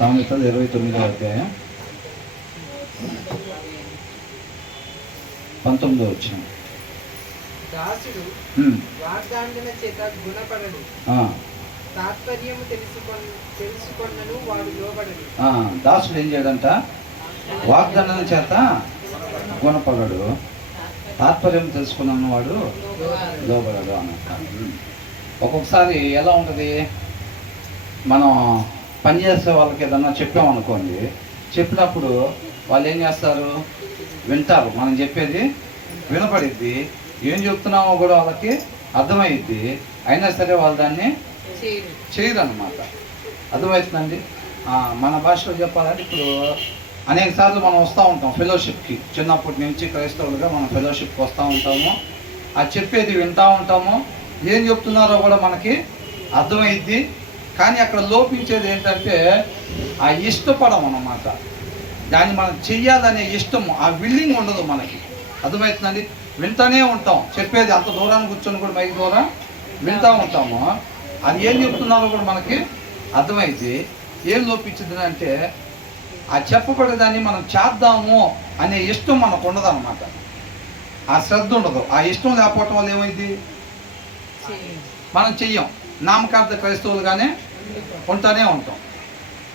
సామెతలు 29వ అధ్యాయం 19వ వచనం. దాసుడు వాగ్దాన చేత గుణపడడు, తాత్పర్యము తెలుసుకొన్నను వాడు లోబడడు. దాసుడు ఏం చేయడంట? వాగ్దానం చేత గుణపడడు, తాత్పర్యం తెలుసుకున్న వాడు లోబడడు అన్నట్ట. ఒక్కొక్కసారి ఎలా ఉంటుంది, మనం పనిచేసే వాళ్ళకి ఏదన్నా చెప్పామనుకోండి, చెప్పినప్పుడు వాళ్ళు ఏం చేస్తారు? వింటారు. మనం చెప్పేది వినపడిద్ది, ఏం చెప్తున్నామో కూడా వాళ్ళకి అర్థమైద్ది. అయినా సరే వాళ్ళు దాన్ని చేయరు అన్నమాట. అర్థమవుతుందండి. మన భాషలో చెప్పాలంటే ఇప్పుడు అనేక సార్లు మనం వస్తూ ఉంటాం ఫెలోషిప్కి. చిన్నప్పటి నుంచి క్రైస్తవులుగా మనం ఫెలోషిప్కి వస్తూ ఉంటాము. అది చెప్పేది వింటూ ఉంటాము, ఏం చెప్తున్నారో కూడా మనకి అర్థమైద్ది. కానీ అక్కడ లోపించేది ఏంటంటే ఆ ఇష్టపడం అన్నమాట. దాన్ని మనం చెయ్యాలనే ఇష్టం, ఆ విల్లింగ్ ఉండదు మనకి. అర్థమవుతుందండి. వింటూనే ఉంటాం, చెప్పేది అంత దూరాన్ని కూర్చొని కూడా మైక్ ద్వారా వింటూ ఉంటాము. అది ఏం చెప్తున్నారో కూడా మనకి అర్థమైంది. ఏం లోపించింది అంటే ఆ చెప్పబడేదాన్ని మనం చేద్దాము అనే ఇష్టం మనకు ఉండదు అన్నమాట. ఆ శ్రద్ధ ఉండదు. ఆ ఇష్టం లేకపోవటం వల్ల ఏమైంది, మనం చెయ్యం. నామకార్థ క్రైస్తవులుగానే ఉంటూనే ఉంటాం.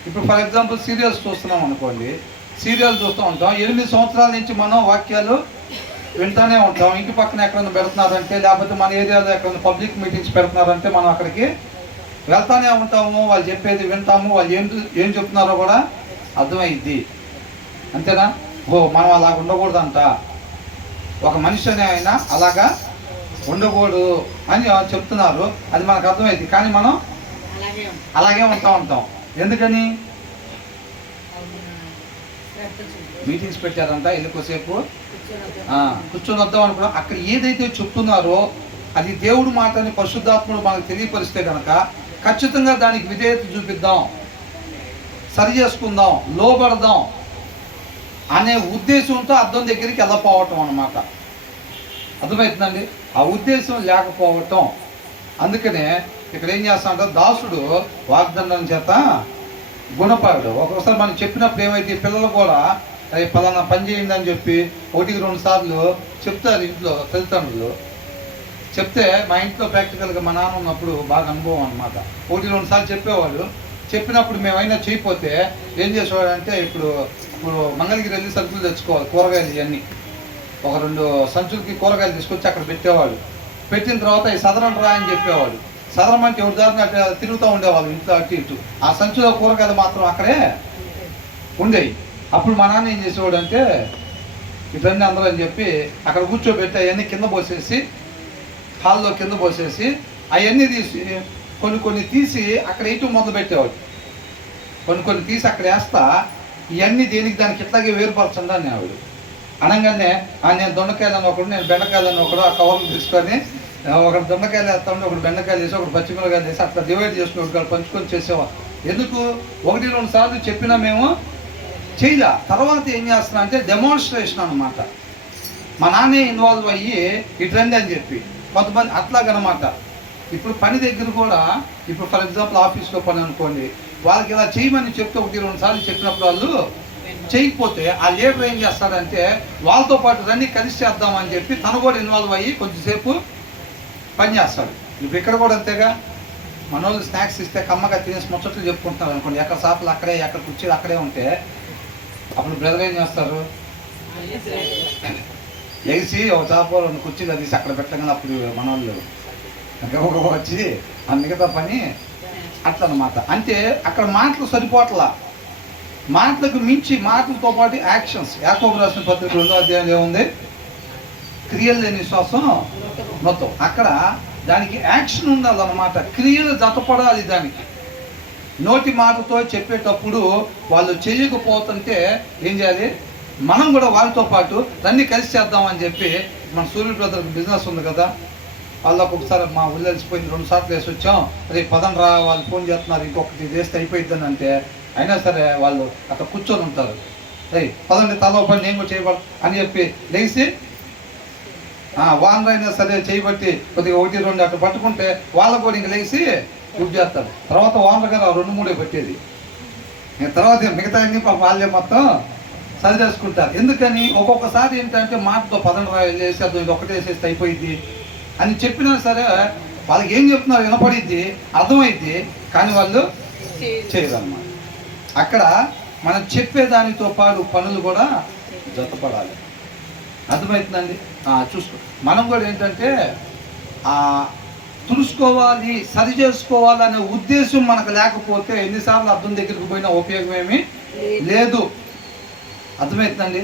ఇప్పుడు ఫర్ ఎగ్జాంపుల్ సీరియల్స్ చూస్తున్నాం అనుకోండి, సీరియల్ చూస్తూ ఉంటాం. 8 సంవత్సరాల నుంచి మనం వాక్యాలు వింటూనే ఉంటాం. ఇంటి పక్కన ఎక్కడైనా పెడుతున్నారంటే, లేకపోతే మన ఏరియాలో ఎక్కడైనా పబ్లిక్ మీటింగ్స్ పెడుతున్నారంటే మనం అక్కడికి వెళ్తూనే ఉంటాము. వాళ్ళు చెప్పేది వింటాము, వాళ్ళు ఏం చెప్తున్నారో కూడా అర్థమైద్ది. అంతేనా? మనం అలాగ ఉండకూడదంట. ఒక మనిషి అనే ఆయన అలాగా ఉండకూడదు అని చెప్తున్నారు, అది మనకు అర్థమైంది. కానీ మనం అలాగే ఉంటాం. ఎందుకని? మీటింగ్స్ పెట్టారంట, ఎందుకోసేపు కూర్చొని వద్దాం అనుకున్నాం. అక్కడ ఏదైతే చెప్తున్నారో అది దేవుడు మాటని పరిశుద్ధాత్ముడు మనకు తెలియపరిస్తే కనుక ఖచ్చితంగా దానికి విధేయత చూపిద్దాం, సరి చేసుకుందాం, లోబడదాం అనే ఉద్దేశంతో అర్థం దగ్గరికి వెళ్ళపోవటం అన్నమాట. అర్థమవుతుందండి. ఆ ఉద్దేశం లేకపోవటం. అందుకనే ఇక్కడ ఏం చేస్తామంటే దాసుడు వాగ్దానం చేత గుణపడడు. ఒక్కొక్కసారి మనం చెప్పినప్పుడు ఏమైతే పిల్లలు కూడా అది పలానా పని చేయండి అని చెప్పి 1-2 సార్లు చెప్తారు ఇంట్లో తల్లిదండ్రులు. చెప్తే మా ఇంట్లో ప్రాక్టికల్గా మా నాన్న ఉన్నప్పుడు బాగా అనుభవం అనమాట. 1-2 సార్లు చెప్పేవాడు. చెప్పినప్పుడు మేమైనా చేయకపోతే ఏం చేసేవాడు అంటే, ఇప్పుడు మంగళగిరి వెళ్ళి సరుకులు తెచ్చుకోవాలి, కూరగాయలు ఇవన్నీ. ఒక 2 సంచులకి కూరగాయలు తీసుకొచ్చి అక్కడ పెట్టేవాడు. పెట్టిన తర్వాత ఈ సదరం రా అని చెప్పేవాడు. సదరం అంటే ఎవరి దారిని అట్లా తిరుగుతూ ఉండేవాళ్ళు ఇంట్లో అటు ఇటు. ఆ సంచులో కూరగాయలు మాత్రం అక్కడే ఉండేవి. అప్పుడు మా నాన్న ఏం చేసేవాడు అంటే, ఇవన్నీ అందరూ అని చెప్పి అక్కడ కూర్చోబెట్టి అవన్నీ కింద పోసేసి, హాల్లో కింద పోసేసి అవన్నీ తీసి కొన్ని తీసి అక్కడ వేయటం మొదలు పెట్టేవాడు. కొన్ని తీసి అక్కడ వేస్తా, ఇవన్నీ దేనికి దానికి ఇట్లాగే వేరుపరచండి అని ఆవిడ అనగానే, నేను దొండకాయలని ఒకడు, నేను బెండకాయలని ఒకడు, ఆ కవర్లు తీసుకొని ఒకటి దొండకాయలు వేస్తా ఉంటే ఒకటి బెండకాయలు వేసి ఒకటి పచ్చిమిరకాయలు వేసి అట్లా డివైడ్ చేసుకుని ఒకటి పంచుకొని చేసేవాళ్ళు. ఎందుకు? 1-2 సార్లు చెప్పినా మేము చేయలే. తర్వాత ఏం చేస్తున్నా అంటే డెమాన్స్ట్రేషన్ అనమాట. మా నాన్నే ఇన్వాల్వ్ అయ్యి ఇటు రండి అని చెప్పి కొంతమంది అట్లాగనమాట. ఇప్పుడు పని దగ్గర కూడా, ఇప్పుడు ఫర్ ఎగ్జాంపుల్ ఆఫీస్లో పని అనుకోండి, వాళ్ళకి ఇలా చేయమని చెప్తే 1-2 సార్లు చెప్పినప్పుడు వాళ్ళు చేయకపోతే ఆ లీడర్ ఏం చేస్తాడంటే వాళ్ళతో పాటు రండి కలిసి చేద్దామని చెప్పి తను కూడా ఇన్వాల్వ్ అయ్యి కొంచెంసేపు పని చేస్తాడు. ఇప్పుడు ఇక్కడ కూడా అంతేగా. మన వాళ్ళు స్నాక్స్ ఇస్తే కమ్మగా తినేసి ముచ్చట్లు చెప్పుకుంటున్నారు అనుకోండి, ఎక్కడ షాపులు అక్కడే, ఎక్కడ కుర్చీలు అక్కడే ఉంటే అప్పుడు బ్రదర్ ఏం చేస్తారు? ఎగిసి ఒక చేప 2 కుర్చీలు తీసి అక్కడ పెట్టగానే అప్పుడు మన వాళ్ళు గబగబా వచ్చి ఆ మిగతా పని అట్లా అన్నమాట. అంటే అక్కడ మాటలు సరిపోట్లా, మాటలకు మించి మాటలతో పాటు యాక్షన్స్. యాకోబు రాసిన పత్రిక 2వ అధ్యాయం ఏముంది? క్రియలు లేని విశ్వాసం మొత్తం. అక్కడ దానికి యాక్షన్ ఉండాలన్నమాట, క్రియలు జతపడాలి దానికి. నోటి మాటతో చెప్పేటప్పుడు వాళ్ళు చేయకపోతుంటే ఏం చేయాలి? మనం కూడా వాళ్ళతో పాటు రండి కలిసి చేద్దామని చెప్పి. మన సూర్య బ్రదర్కి బిజినెస్ ఉంది కదా, వాళ్ళకి ఒకసారి మా ఊళ్ళో వెళ్ళిపోయింది, 2 సార్లు వేసి వచ్చాం, రేపు పదం రా, వాళ్ళు ఫోన్ చేస్తున్నారు, ఇంకొకటి వేస్తే అయిపోయిద్దని అంటే, అయినా సరే వాళ్ళు అక్కడ కూర్చొని ఉంటారు. పదండి తల పని నేను కూడా చేయబడ అని చెప్పి లేచి వానర్ అయినా సరే చేయబట్టి కొద్దిగా 1-2 అట్లా పట్టుకుంటే వాళ్ళకు కూడా ఇంక లేచి గుడ్ చేస్తారు. తర్వాత వానర్ గారు 2-3 పట్టేది. ఇంకా తర్వాత మిగతా అన్ని వాళ్ళే మొత్తం సరి చేసుకుంటారు. ఎందుకని ఒక్కొక్కసారి ఏంటంటే మాటతో పదం వేసేద్దాం, ఇది ఒకటి వేసేస్తే అయిపోయింది అని చెప్పినా సరే వాళ్ళకి ఏం చెప్తున్నారు వినపడిద్ది, అర్థమైద్ది, కానీ వాళ్ళు చేయరు అన్నమాట. అక్కడ మనం చెప్పేదానితో పాటు పనులు కూడా జతపడాలి. అర్థమవుతుందండి? చూసుకో. మనం కూడా ఏంటంటే తుడుచుకోవాలి, సరి చేసుకోవాలనే ఉద్దేశం మనకు లేకపోతే ఎన్నిసార్లు అర్థం దగ్గరికి పోయినా ఉపయోగం ఏమీ లేదు. అర్థమవుతుందండి?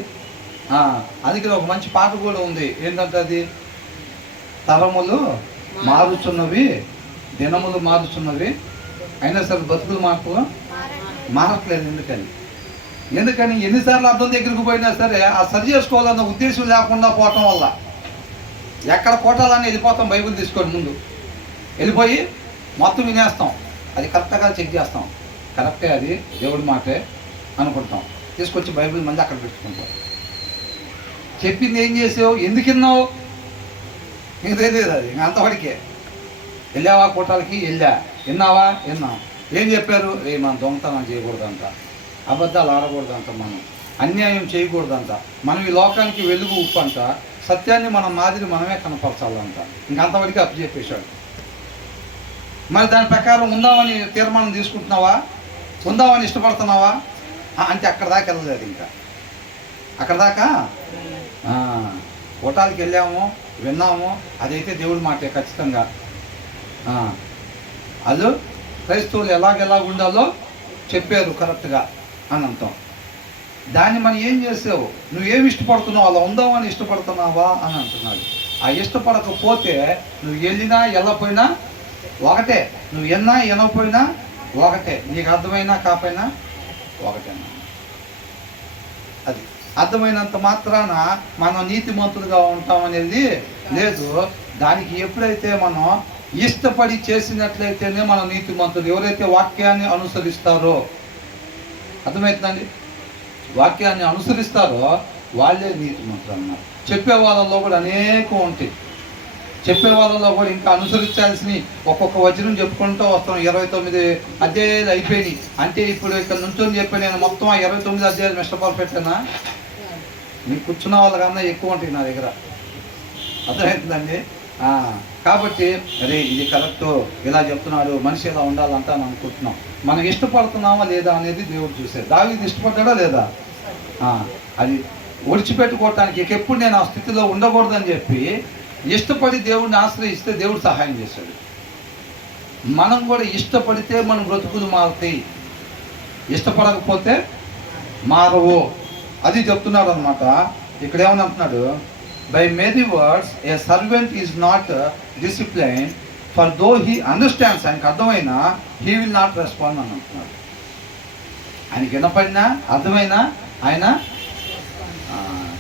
అందుకే ఒక మంచి పాట కూడా ఉంది. ఏంటంటే అది తరములు మారుచున్నవి, దినములు మారుచున్నవి, అయినా సరే బతుకులు మారట్లేదు. ఎందుకని ఎన్నిసార్లు అర్థం దగ్గరికి పోయినా సరే ఆ సరి చేసుకోవాలన్న ఉద్దేశం లేకుండా పోవటం వల్ల ఎక్కడ కోటాలని వెళ్ళిపోతాం. బైబిల్ తీసుకొని ముందు వెళ్ళిపోయి మొత్తం వినేస్తాం, అది కరెక్ట్గా చెక్ చేస్తాం, కరెక్టే అది దేవుడి మాటే అనుకుంటాం, తీసుకొచ్చి బైబిల్ మళ్ళీ అక్కడ పెట్టుకుంటాం. చెప్పింది ఏం చేసావు, ఎందుకు విన్నావు, నీకు తెలియదు. అది ఇంకా అంతవరకే. వెళ్ళావా కోటాలకి, విన్నావా, విన్నాం. ఏం చెప్పారు, మనం దొంగతనం చేయకూడదంట, అబద్ధాలు ఆడకూడదంట, మనం అన్యాయం చేయకూడదంట, మనం ఈ లోకానికి వెలుగు ఉప్పు అంట, సత్యాన్ని మన మాదిరి మనమే కనపరచాలంట. ఇంకంతవరకు అప్పు చెప్పేశాడు. మరి దాని ప్రకారం ఉందామని తీర్మానం తీసుకుంటున్నావా, ఉందామని ఇష్టపడుతున్నావా అంటే అక్కడ దాకా వెళ్ళలేదు. ఇంకా అక్కడ దాకా కోటాలకి వెళ్ళాము, విన్నాము, అదైతే దేవుడి మాటే ఖచ్చితంగా. అది క్రైస్తవులు ఎలాగెలా ఉండాలో చెప్పారు కరెక్ట్గా అని అంటాం. దాన్ని మనం ఏం చేసావు, నువ్వేమి ఇష్టపడుతున్నావు, అలా ఉందామని ఇష్టపడుతున్నావా అని అంటున్నాడు. ఆ ఇష్టపడకపోతే నువ్వు వెళ్ళినా వెళ్ళపోయినా ఒకటే, నువ్వు వినకపోయినా ఒకటే, నీకు అర్థమైనా కాకపోయినా ఒకటేనా. అది అర్థమైనంత మాత్రాన మనం నీతిమంతులుగా ఉంటామనేది లేదు. దానికి ఎప్పుడైతే మనం ఇష్టపడి చేసినట్లయితేనే మనం నీతిమంతులు. ఎవరైతే వాక్యాన్ని అనుసరిస్తారో, అర్థమవుతుందండి, వాక్యాన్ని అనుసరిస్తారో వాళ్ళే నీతిమంతులు అన్నారు. చెప్పే వాళ్ళలో కూడా అనేకం ఉంటాయి. చెప్పే వాళ్ళలో కూడా ఇంకా అనుసరించాల్సినవి ఒక్కొక్క వచనం చెప్పుకుంటూ వస్తాం. 29 అధ్యాయాలు అయిపోయినాయి అంటే ఇప్పుడు ఇక్కడ నుంచొని చెప్పి నేను మొత్తం 29 అధ్యాయాలు ఇష్టపడి పెట్టానా, మీకు కూర్చున్న వాళ్ళకన్నా ఎక్కువ ఉంటాయి నా దగ్గర. అర్థమవుతుందండి? కాబట్టి అరే ఇది కరెక్ట్, ఇలా చెప్తున్నాడు, మనిషి ఇలా ఉండాలంతా అని అనుకుంటున్నాం. మనం ఇష్టపడుతున్నామా లేదా అనేది దేవుడు చూసే. దావీదు ఇష్టపడ్డా లేదా, అది ఒడిచిపెట్టుకోవటానికి ఎప్పుడు నేను ఆ స్థితిలో ఉండకూడదని చెప్పి ఇష్టపడి దేవుడిని ఆశ్రయిస్తే దేవుడు సహాయం చేశాడు. మనం కూడా ఇష్టపడితే మన బ్రతుకులు మారుతాయి, ఇష్టపడకపోతే మారవు. అది చెప్తున్నాడు అనమాట. ఇక్కడ ఏమని అంటున్నాడు, by many words a servant is not disciplined, for though he understands, ఆయనకు అర్థమైనా he will not respond అని అంటున్నాడు. ఆయనకి వినపడినా అర్థమైనా ఆయన.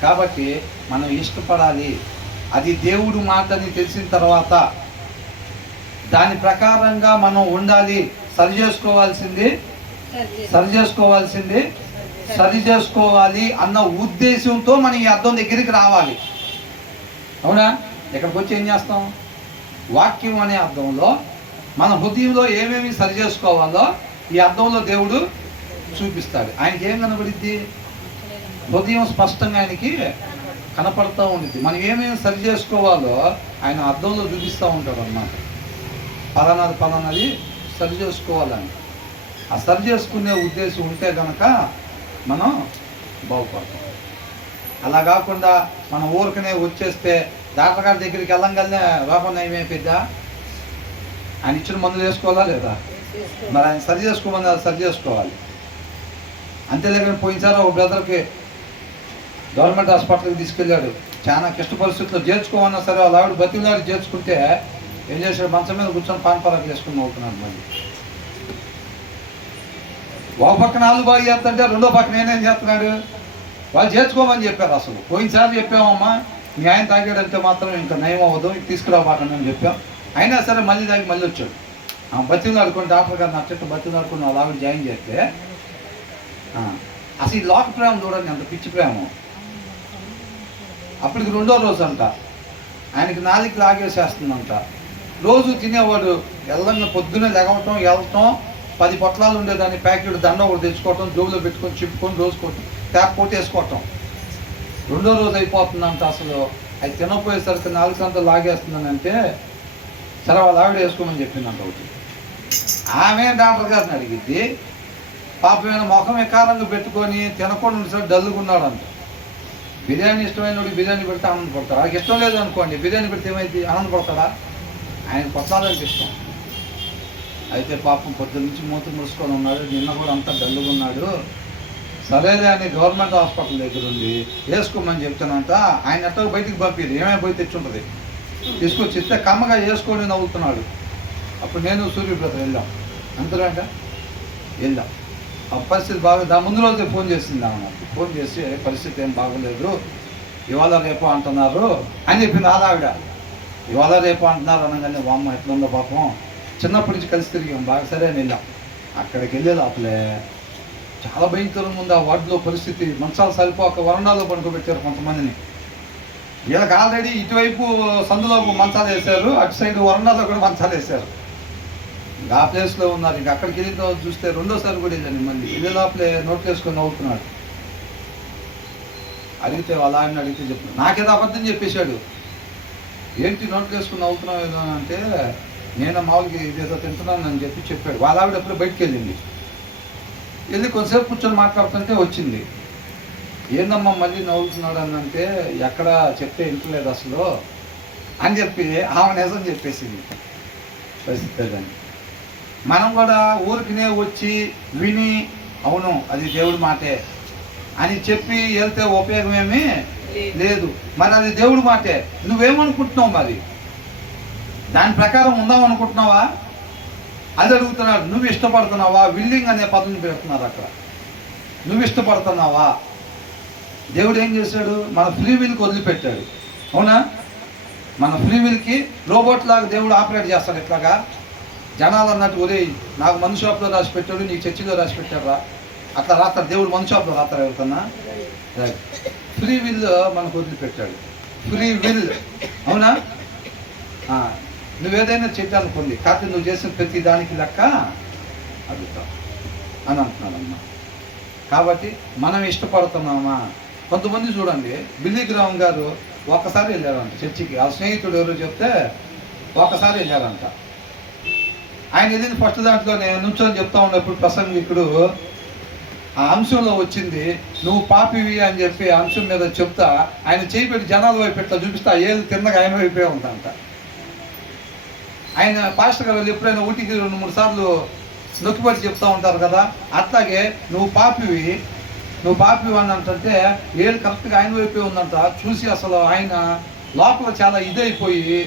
కాబట్టి మనం ఇష్టపడాలి. అది దేవుడు మాటని తెలిసిన తర్వాత దాని ప్రకారంగా మనం ఉండాలి. సరి చేసుకోవాలి అన్న ఉద్దేశంతో మనం ఈ అర్థం దగ్గరికి రావాలి. అవునా? ఇక్కడికి వచ్చి ఏం చేస్తాం, వాక్యం అనే అర్థంలో మన హృదయంలో ఏమేమి సరి చేసుకోవాలో ఈ అర్థంలో దేవుడు చూపిస్తాడు. ఆయనకి ఏం కనబడిద్ది, హృదయం స్పష్టంగా ఆయనకి కనపడుతూ ఉండిద్ది. మనం ఏమేమి సరి చేసుకోవాలో ఆయన అర్థంలో చూపిస్తూ ఉంటాడు అన్నమాట. పలానాది సరి చేసుకోవాలని. ఆ సరి చేసుకునే ఉద్దేశం ఉంటే కనుక మనం బాగుపడతాం. అలా కాకుండా మనం ఊరికనే వచ్చేస్తే డాక్టర్ గారి దగ్గరికి వెళ్ళంగానే రోగం నయమైపోద్దా, ఆయన ఇచ్చిన మందులు వేసుకోవాలా లేదా, మరి ఆయన సరి చేసుకోమని అది సరి చేసుకోవాలి. అంతేలేకని పోయినసారి ఒక బ్రదర్కి గవర్నమెంట్ హాస్పిటల్కి తీసుకెళ్ళాడు. చాలా కష్ట పరిస్థితుల్లో చేర్చుకోమన్నా సరే వాళ్ళ ఆవిడ బతిలాడి చేర్చుకుంటే ఏం చేశాడు, మంచం మీద కూర్చొని పాన్పరాకు చేసుకుని నవ్వుతున్నాడు. మళ్ళీ ఒక పక్కన వాళ్ళు బాగా చేస్తుంటే రెండో పక్కన నేనేం చేస్తున్నాడు, వాళ్ళు చేర్చుకోమని చెప్పారు. అసలు పోయినసారి చెప్పామమ్మా మీ ఆయన తాగాడంటే మాత్రం ఇంకా నయం అవ్వదు, తీసుకురాబాకండి అని చెప్పాం. అయినా సరే మళ్ళీ తాగి మళ్ళీ వచ్చాడు. బతిలు ఆడుకొని డాక్టర్ గారు నచ్చట్టు బతిలు ఆడుకుని వాళ్ళ ఆవిడ జాయిన్ చేస్తే అసలు ఈ లోక ప్రేమ చూడండి, ఎంత పిచ్చి ప్రేమ. అప్పటికి రెండో రోజు అంట ఆయనకి నాలుగు లాగేసేస్తుందంట. రోజు తినేవాడు, పొద్దున్నే లెగవటం, వెళ్ళటం, 10 పొట్లాలు ఉండేదాన్ని ప్యాకెట్ దండ ఒకటి తెచ్చుకోవటం, జోబులో పెట్టుకొని చిప్పుకొని రోజుకోవటం, ట్యాప్ కొట్టేసుకోవటం. రెండో రోజు అయిపోతుందంట. అసలు అది తినకపోయేసరికి నాలుగంతా లాగేస్తుందనంటే సరే వాళ్ళ ఆవిడ వేసుకోమని చెప్పిందంట ఒకటి. ఆమె డాక్టర్ గారిని అడిగింది. పాపమైన ముఖం ఎకారంగా పెట్టుకొని తినకుండా ఉండేసరికి డల్లుకున్నాడంట. బిర్యానీ ఇష్టమైన బిర్యానీ పెడితే ఆనందపడతాడు. ఆయనకి ఇష్టం లేదు అనుకోండి, బిర్యానీ పెడితే ఏమైంది, ఆనందపడతాడా? ఆయన పొట్లాలంటే ఇష్టం. అయితే పాపం పొద్దున్న నుంచి మూత ముడుచుకొని ఉన్నాడు, నిన్న కూడా అంతా డల్లుగా ఉన్నాడు. సరేలే అని గవర్నమెంట్ హాస్పిటల్ దగ్గర ఉంది వేసుకోమని చెప్తానంట. ఆయన ఎట్టో బయటికి పంపిది, ఏమైనా పోయి తెచ్చుంటుంది, తీసుకొచ్చి ఇస్తే కమ్మగా వేసుకొని నవ్వుతున్నాడు. అప్పుడు నేను సూర్యప్రత వెళ్ళాం, అంతేనంట వెళ్ళాం. ఆ పరిస్థితి బాగా ముందు రోజే ఫోన్ చేసింది ఆమె నాకు. ఫోన్ చేసి పరిస్థితి ఏం బాగోలేదు, ఇవాళ రేపు అంటున్నారు అని చెప్పింది ఆవిడ. ఇవాళ రేపు అంటున్నారు అనగానే వామ్మ ఎట్లుందో పాపం, చిన్నప్పటి నుంచి కలిసి తిరిగాం బాగా. సరే అని వెళ్ళాం. అక్కడికి వెళ్ళే లోపలే చాలా భయంకరంగా ఉంది ఆ వార్డులో పరిస్థితి. మంచాలు సరిపోక వరండాలో పడుకోబెట్టారు కొంతమందిని. వీళ్ళకి ఆల్రెడీ ఇటువైపు సందులో మంచాలు వేశారు, అటు సైడ్ వరండాలో కూడా మంచాలు వేశారు. ఇంకా ఆ ప్లేస్లో ఉన్నారు. ఇంకా అక్కడికి వెళ్ళిన చూస్తే రెండోసారి కూడా వెళ్ళాను. మళ్ళీ వెళ్ళే లోపలే నోట్లు వేసుకొని నవ్వుతున్నాడు. అడిగితే వాళ్ళ ఆయన అడిగితే చెప్పాడు, నాకేదో అబద్ధం చెప్పేశాడు. ఏంటి నోట్లు వేసుకుని నవ్వుతున్నావు ఏదో అంటే, నేను మామూలుగా ఇదేదో తింటున్నాను అని చెప్పాడు. వాళ్ళ ఆవిడ ఎప్పుడు బయటికి వెళ్ళింది. వెళ్ళి కొంతసేపు కూర్చొని మాట్లాడుతుంటే వచ్చింది. ఏందమ్మా మళ్ళీ నవ్వుతున్నాడు అని అంటే, ఎక్కడ చెప్తే ఇంటలేదు అసలు అని చెప్పి ఆమె నిజం చెప్పేసింది. పరిస్థితి అని మనం కూడా ఊరికినే వచ్చి విని అవును అది దేవుడి మాటే అని చెప్పి వెళ్తే ఉపయోగం ఏమీ లేదు. మరి అది దేవుడి మాటే, నువ్వేమనుకుంటున్నావు? మరి దాని ప్రకారం ఉందాం అనుకుంటున్నావా? అది అడుగుతున్నాడు. నువ్వు ఇష్టపడుతున్నావా? విల్లింగ్ అనే పదం పెడుతున్నారు అక్కడ. నువ్వు ఇష్టపడుతున్నావా? దేవుడు ఏం చేశాడు? మన ఫ్రీ విల్కి వదిలిపెట్టాడు. అవునా? మన ఫ్రీ విల్కి రోబోట్ లాగా దేవుడు ఆపరేట్ చేస్తాడు. ఇట్లాగా జనాలు అన్నట్టు, ఒరే నాకు మందు షాప్లో రాసి పెట్టాడు, నీకు చర్చిలో రాసి పెట్టారా? అట్లా రాస్తాడు దేవుడు. మందు షాప్లో రాస్తాడు ఎవరికన్నా? రైట్. ఫ్రీ విల్ మనకు వదిలిపెట్టాడు. Free will. అవునా? నువ్వేదైనా చేయాలనుకోండి, కాకపోతే నువ్వు చేసిన ప్రతి దానికి లెక్క అడుగుతావు అని అంటున్నాడమ్మా. కాబట్టి మనం ఇష్టపడుతున్నామా? కొంతమంది చూడండి, బిల్లీ గ్రామ్ గారు ఒక్కసారి వెళ్ళారంట చర్చికి. ఆ స్నేహితుడు ఎవరో చెప్తే ఒక్కసారి వెళ్ళారంట. ఆయన వెళ్ళింది ఫస్ట్ దాంట్లోనే నుంచొని చెప్తా ఉన్నప్పుడు ప్రసంగికుడు ఆ అంశంలో వచ్చింది, నువ్వు పాపివి అని చెప్పి ఆ అంశం మీద చెప్తా ఆయన చేయి పెట్టి జనాల వైపు ఎట్లా చూపిస్తా ఏళ్ళు తిన్నగా ఆయన వైపే ఉందంట. ఆయన పాస్టర్ గారు ఎప్పుడైనా ఊటికి 2-3 సార్లు నొక్కిపడి చెప్తా ఉంటారు కదా, అట్లాగే నువ్వు పాపివి అని అంటే ఏళ్ళు కరెక్ట్గా ఆయన వైపే ఉందంట. చూసి అసలు ఆయన లోపల చాలా ఇదైపోయి,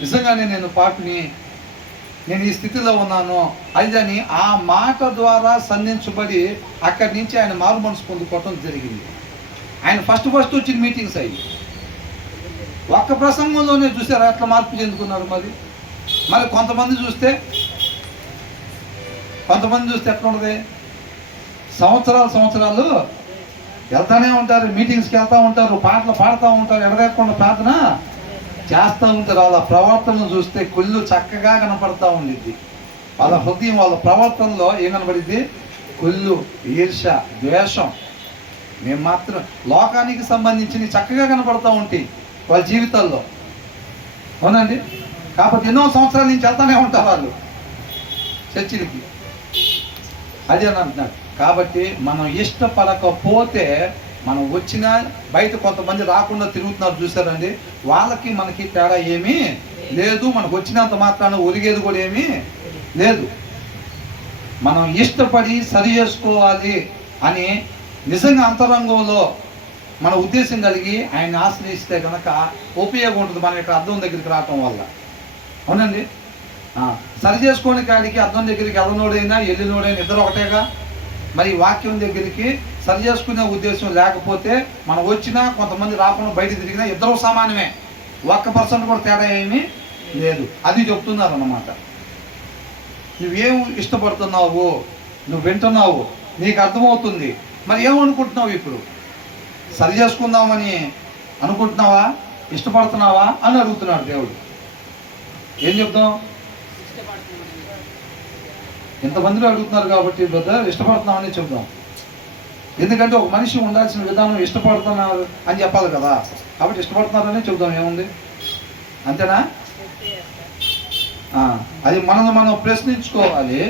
నిజంగానే నేను పాపిని, నేను ఈ స్థితిలో ఉన్నాను అదని ఆ మాట ద్వారా సంధించబడి అక్కడి నుంచి ఆయన మారు మనసు పొందుకోవటం జరిగింది. ఆయన ఫస్ట్ వచ్చిన మీటింగ్స్ అయ్యి ఒక్క ప్రసంగంలోనే చూసారు అట్లా మార్పు చెందుకున్నారు. మరి కొంతమంది చూస్తే ఎట్లా ఉంటుంది? సంవత్సరాలు వెళ్తానే ఉంటారు, మీటింగ్స్కి వెళ్తూ ఉంటారు, పాటలు పాడుతూ ఉంటారు, ఎడగకుండా ప్రార్థన చేస్తూ ఉంటారు. వాళ్ళ ప్రవర్తనను చూస్తే కుళ్ళు చక్కగా కనపడతా ఉండిద్ది. వాళ్ళ హృదయం, వాళ్ళ ప్రవర్తనలో ఏం కనపడిద్ది? కుళ్ళు, ఈర్ష, ద్వేషం. మేము మాత్రం లోకానికి సంబంధించి చక్కగా కనపడతా ఉంటాయి వాళ్ళ జీవితాల్లో. అవునండి? కాకపోతే ఎన్నో సంవత్సరాల నుంచి వెళ్తానే ఉంటారు వాళ్ళు చర్చిలకి. అది అని అంటున్నాడు. కాబట్టి మనం ఇష్టపడకపోతే మనం వచ్చినా బయట కొంతమంది రాకుండా తిరుగుతున్నారు చూసారండి, వాళ్ళకి మనకి తేడా ఏమీ లేదు. మనకు వచ్చినంత మాత్రాన ఒరిగేది కూడా ఏమీ లేదు. మనం ఇష్టపడి సరి చేసుకోవాలి అని నిజంగా అంతరంగంలో మన ఉద్దేశం కలిగి ఆయన ఆశ్రయిస్తే కనుక ఉపయోగం ఉంటుంది. మనం ఇక్కడ అద్దం దగ్గరికి రావటం వల్ల. అవునండి? సరి చేసుకొని కాడికి అద్దం దగ్గరికి వెళ్ళనోడైనా వెళ్ళినోడైనా ఇద్దరు ఒకటేగా. మరి వాక్యం దగ్గరికి సరి చేసుకునే ఉద్దేశం లేకపోతే మనం వచ్చినా కొంతమంది రాకుండా బయట తిరిగినా ఇద్దరు సమానమే, 1% కూడా తేడా ఏమీ లేదు. అది చెప్తున్నారు అన్నమాట. నువ్వేం ఇష్టపడుతున్నావు, నువ్వు వింటున్నావు, నీకు అర్థమవుతుంది. మరి ఏమనుకుంటున్నావు? ఇప్పుడు సరి చేసుకుందామని అనుకుంటున్నావా, ఇష్టపడుతున్నావా అని అడుగుతున్నాడు దేవుడు. ఏం చెప్తాం? ఇంతమందిలో అడుగుతున్నారు కాబట్టి బ్రదర్ ఇష్టపడుతున్నామని చెప్దాం. ఎందుకంటే ఒక మనిషి ఉండాల్సిన విధానం ఇష్టపడుతున్నారు అని చెప్పాలి కదా, కాబట్టి ఇష్టపడుతున్నారని చెప్దాం, ఏముంది, అంతేనా? అది మనల్ని మనం ప్రశ్నించుకోవాలి.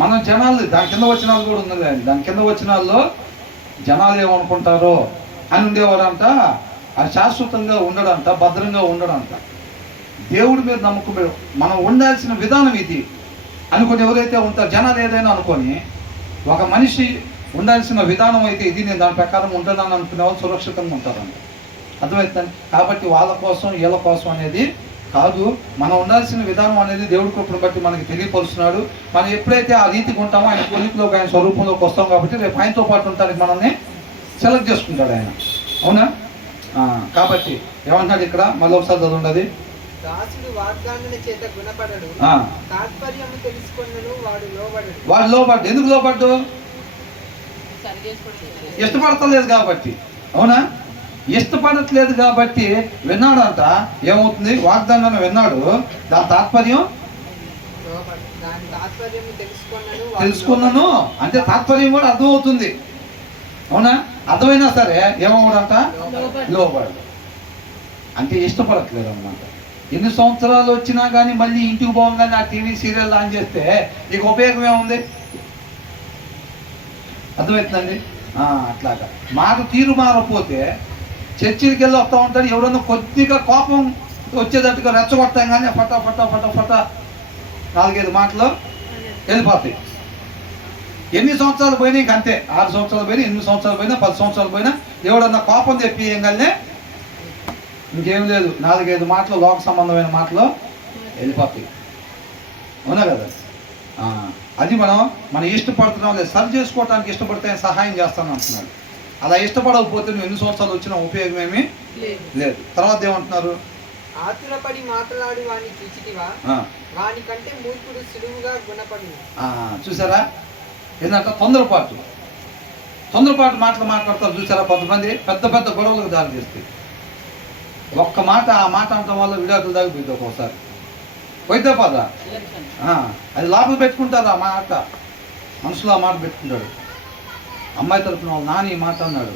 మన జనాలు దాని కింద వచనాలు కూడా ఉంది కానీ దాని కింద వచనాల్లో జనాలు ఏమనుకుంటారో అని ఉండేవాడంట. అది శాశ్వతంగా ఉండడంట, భద్రంగా ఉండడంట. దేవుడి మీద నమ్మకం మనం ఉండాల్సిన విధానం ఇది అనుకుని ఎవరైతే ఉంటారో జనాలు ఏదైనా అనుకొని ఒక మనిషి ఉండాల్సిన విధానం అయితే ఇది, నేను దాని ప్రకారం ఉంటానని అనుకునే వాళ్ళు సురక్షితంగా ఉంటారంట. అర్థమవుతుంది? కాబట్టి వాళ్ళ కోసం వీళ్ళ కోసం అనేది కాదు, మనం ఉండాల్సిన విధానం అనేది దేవుడి కృపను బట్టి మనకి తెలియపరుస్తున్నాడు. మనం ఎప్పుడైతే ఆ రీతికి ఉంటామో ఆయన కొలికలోకి ఆయన స్వరూపంలోకి వస్తాం కాబట్టి రేపు ఆయనతో పాటు ఉంటానికి మనల్ని సెలెక్ట్ చేసుకుంటాడు ఆయన. అవునా? కాబట్టి ఏమంటున్నాడు ఇక్కడ, మళ్ళీ ఒకసారి చదవండి. దాసుడు వాగ్దానం చేత గుణపడడు, తాత్పర్యము తెలుసుకొనును వాడు లోబడడు. వాడు లోబడ్డు. ఎందుకు లోబడ్డు? ఇష్టపడతలేదు కాబట్టి. అవునా? ఇష్టపడట్లేదు కాబట్టి విన్నాడంట. ఏమవుతుంది? వాగ్దానం విన్నాడు, దాని తాత్పర్యం తెలుసుకున్నాను అంటే తాత్పర్యం కూడా అర్థమవుతుంది. అవునా? అర్థమైనా సరే ఏమవుడంట? లోబడు. అంటే ఇష్టపడట్లేదు అన్నమాట. ఎన్ని సంవత్సరాలు వచ్చినా కానీ మళ్ళీ ఇంటికి పోగానే ఆ టీవీ సీరియల్ ఆన్ చేస్తే నీకు ఉపయోగం ఏముంది? అర్థమవుతుందండి? అట్లాగా మాట తీరు మారపోతే చర్చికి వెళ్ళి వస్తూ ఉంటాడు, ఎవడన్నా కొద్దిగా కోపం వచ్చేటట్టుగా రెచ్చగొట్టాం కానీ ఫటా ఫటా ఫటా ఫటా 4-5 మాటలు వెళ్ళిపోతాయి. ఎన్ని సంవత్సరాలు పోయినా ఇంక అంతే. 6 సంవత్సరాలు పోయినా, 8 సంవత్సరాలు పోయినా, 10 సంవత్సరాలు పోయినా ఎవడన్నా కోపం తెప్పి ఏం కానీ ఇంకేం లేదు, 4-5 మాటలు లోక సంబంధమైన మాటలు వెళ్ళిపోతాయి. అవునా కదా? అది మనం ఇష్టపడుతున్నాం లేదు, సరి చేసుకోవటానికి ఇష్టపడితే సహాయం చేస్తాను అంటున్నాడు. అలా ఇష్టపడకపోతే నువ్వు ఎన్ని సంవత్సరాలు వచ్చినా ఉపయోగం ఏమీ లేదు. తర్వాత ఏమంటున్నారు? ఆతురపడి మాట్లాడి వాడిని చూచితివా, వాని కంటే మూర్ఖుడు సులువుగా గుణపడు. చూసారా? ఏంటంటే తొందరపాటు మాటలు మాట్లాడతారు. చూసారా? కొంతమంది పెద్ద పెద్ద గొడవలకు దారి చేస్తాయి. ఒక్క మాట ఆ మాట అనటం వల్ల విడాకులు దాగిపోయింది. ఒక్కోసారి పోయితే పదా అది లోపల పెట్టుకుంటారు. ఆ మాట మనసులో ఆ మాట పెట్టుకుంటాడు. అమ్మాయి తరపున వాళ్ళ నాన్న ఈ మాట అన్నాడు,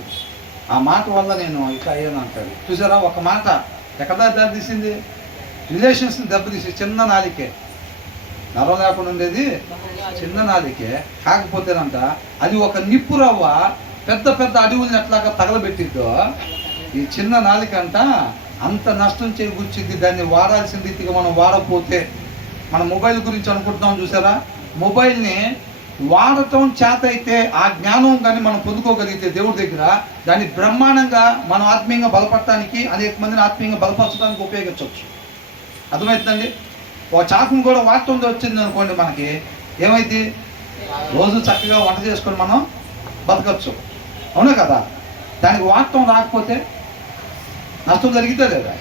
ఆ మాట వల్ల నేను ఇట్లా అయ్యాను అంటాడు. చూసారా? ఒక మాట ఎక్కడ దెబ్బతీసింది? రిలేషన్స్ని దెబ్బతీసి. చిన్న నాలికే, నరం లేకుండా ఉండేది చిన్న నాలికే. కాకపోతేనంట అది ఒక నిప్పు రవ్వ పెద్ద పెద్ద అడవుల్ని ఎట్లాగా తగలబెట్టిద్దో ఈ చిన్న నాలిక అంట అంత నష్టం చేకూర్చింది. దాన్ని వాడాల్సిన రీతిగా మనం వాడకపోతే, మన మొబైల్ గురించి అనుకుంటున్నాం చూసారా? మొబైల్ని వాడటం చేత అయితే ఆ జ్ఞానం కానీ మనం పొందుకోగలిగితే దేవుడి దగ్గర దాన్ని బ్రహ్మాండంగా మనం ఆత్మీయంగా బలపడటానికి, అనేక మందిని ఆత్మీయంగా బలపరచడానికి ఉపయోగించవచ్చు. అర్థమవుతుందండి? ఒక చాకుని కూడా వాడటం వచ్చింది అనుకోండి, మనకి ఏమైంది? రోజు చక్కగా వంట చేసుకొని మనం బతకచ్చు. అవునా కదా? దానికి వాడటం రాకపోతే నష్టం జరిగితే లేదా?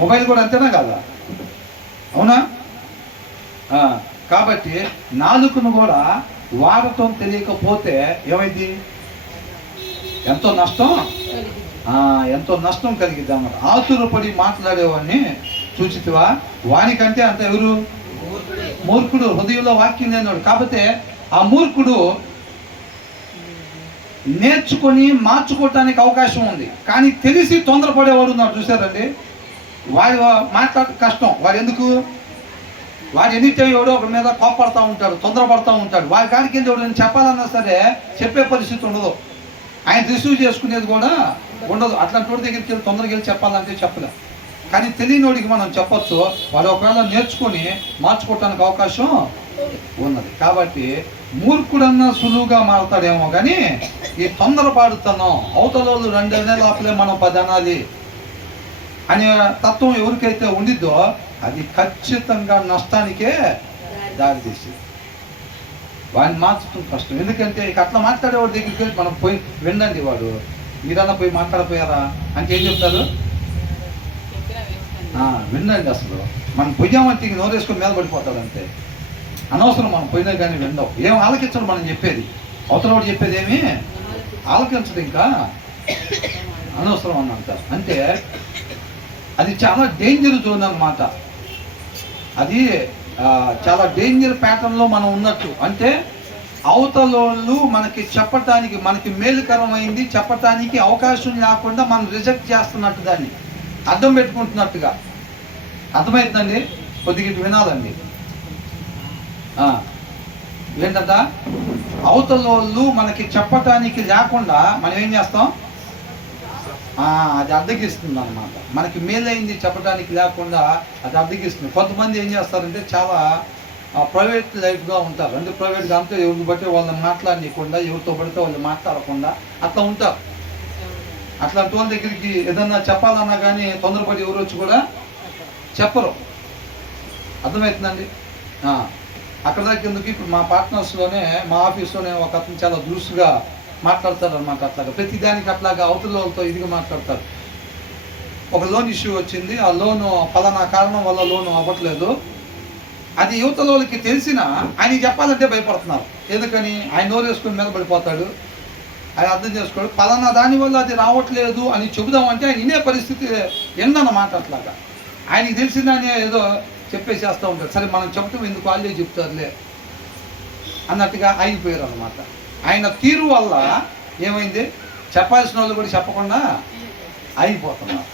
మొబైల్ కూడా అంతేనా కదా? అవునా? కాబట్టి నాలుకను కూడా వాడటం తెలియకపోతే ఏమైంది? ఎంతో నష్టం కలిగిద్ది అన్నమాట. ఆతురపడి మాట్లాడేవాడిని చూచితివా, వానికంటే అంత ఎవరు? మూర్ఖుడు, హృదయంలో వాక్యం లేనాడు. కాకపోతే ఆ మూర్ఖుడు నేర్చుకొని మార్చుకోవటానికి అవకాశం ఉంది, కానీ తెలిసి తొందరపడేవాడు ఉన్నాడు. చూసారండి? వాడు మాట్లాడ కష్టం. వాడు ఎన్ని టైం ఎవడో ఒకరి మీద కోపపడతా ఉంటాడు, తొందరపడతా ఉంటాడు. వాడి కాడికి వెళ్ళి ఎవడు చెప్పాలన్నా సరే చెప్పే పరిస్థితి ఉండదు, ఆయన రిసీవ్ చేసుకునేది కూడా ఉండదు. అట్లాంటి వాడి దగ్గరికి వెళ్ళి తొందరగా వెళ్ళి చెప్పాలంటే చెప్పలే. కానీ తెలియనోడికి మనం చెప్పొచ్చు. వాడు ఒకవేళ నేర్చుకొని మార్చుకోవటానికి అవకాశం ఉన్నది. కాబట్టి మూర్ఖుడన్నా సులువుగా మారుతాడేమో, కానీ ఈ తొందరపాడుతున్నాం అవతల వాళ్ళు 2 నెలల లోపలే మనం 10 అనాలి అనే తత్వం ఎవరికైతే ఉండిద్దో అది ఖచ్చితంగా నష్టానికే దారితీస్తుంది. వాడిని మార్చడం కష్టం. ఎందుకంటే ఇక అట్లా మాట్లాడేవాడి దగ్గరికి వెళ్ళి మనం పోయి వినండి, వాడు మీరన్నా పోయి మాట్లాడపోయారా అంటే ఏం చెప్తారు? వినండి. అసలు మనం పోయామంటే ఇంక నోరేసుకొని మీద పడిపోతాడు అంతే. అనవసరం మనం పోయినా కానీ వినడం. ఏం ఆలకించడం మనం చెప్పేది, అవతల వాడు చెప్పేది ఏమి ఆలకించడం, ఇంకా అనవసరం అన్నంత. అంటే అది చాలా డేంజర్ జోన్ అన్నమాట. అది చాలా డేంజర్ ప్యాటర్న్లో మనం ఉన్నట్టు. అంటే అవతలోళ్ళు మనకి చెప్పటానికి, మనకి మేలుకరమైంది చెప్పటానికి అవకాశం లేకుండా మనం రిజెక్ట్ చేస్తున్నట్టు, దాన్ని అర్థం పెట్టుకుంటున్నట్టుగా. అర్థమవుతుందండి? కొద్దిగా ఇటు వినాలండి. ఏంటంట, అవతలోళ్ళు మనకి చెప్పటానికి లేకుండా మనం ఏం చేస్తాం, అది అద్దెకిస్తుంది అనమాట. మనకి మేలైంది చెప్పడానికి లేకుండా అది అద్దెకిస్తుంది. కొంతమంది ఏం చేస్తారంటే చాలా ప్రైవేట్ లైఫ్గా ఉంటారు. అంటే ప్రైవేట్గా అంతా ఎవరికి బట్టి వాళ్ళని మాట్లాడనీయకుండా, ఎవరితో పడితే వాళ్ళు మాట్లాడకుండా అట్లా ఉంటారు. అట్లాంటి వాళ్ళ దగ్గరికి ఏదన్నా చెప్పాలన్నా కానీ తొందరపడి ఎవరు వచ్చి కూడా చెప్పరు. అర్థమవుతుందండి? అక్కడ దాకా ఎందుకు, ఇప్పుడు మా పార్ట్నర్స్లోనే, మా ఆఫీస్లోనే ఒక అతను చాలా దురుసుగా మాట్లాడతారు అనమాట. అట్లాగా ప్రతిదానికి అట్లాగా అవతల వాళ్ళతో ఇదిగా మాట్లాడతారు. ఒక లోన్ ఇష్యూ వచ్చింది, ఆ లోను ఫలానా కారణం వల్ల లోను అవ్వట్లేదు. అది యువతల వాళ్ళకి తెలిసినా ఆయన చెప్పాలంటే భయపడుతున్నారు. ఎందుకని, ఆయన నోరు వేసుకొని మీద పడిపోతాడు. ఆయన అర్థం చేసుకోడు. ఫలానా దానివల్ల అది రావట్లేదు అని చెబుదామంటే ఆయన వినే పరిస్థితి ఎందన్నమాట. అట్లాగా ఆయనకి తెలిసిందని ఏదో చెప్పేసేస్తూ ఉంటారు. సరే మనం చెప్పటం ఎందుకు, వాళ్ళే చెప్తారులే అన్నట్టుగా ఆగిపోయారు అనమాట. ఆయన తీరు వల్ల ఏమైంది, చెప్పాల్సిన వాళ్ళు కూడా చెప్పకుండా ఆగిపోతున్నారు.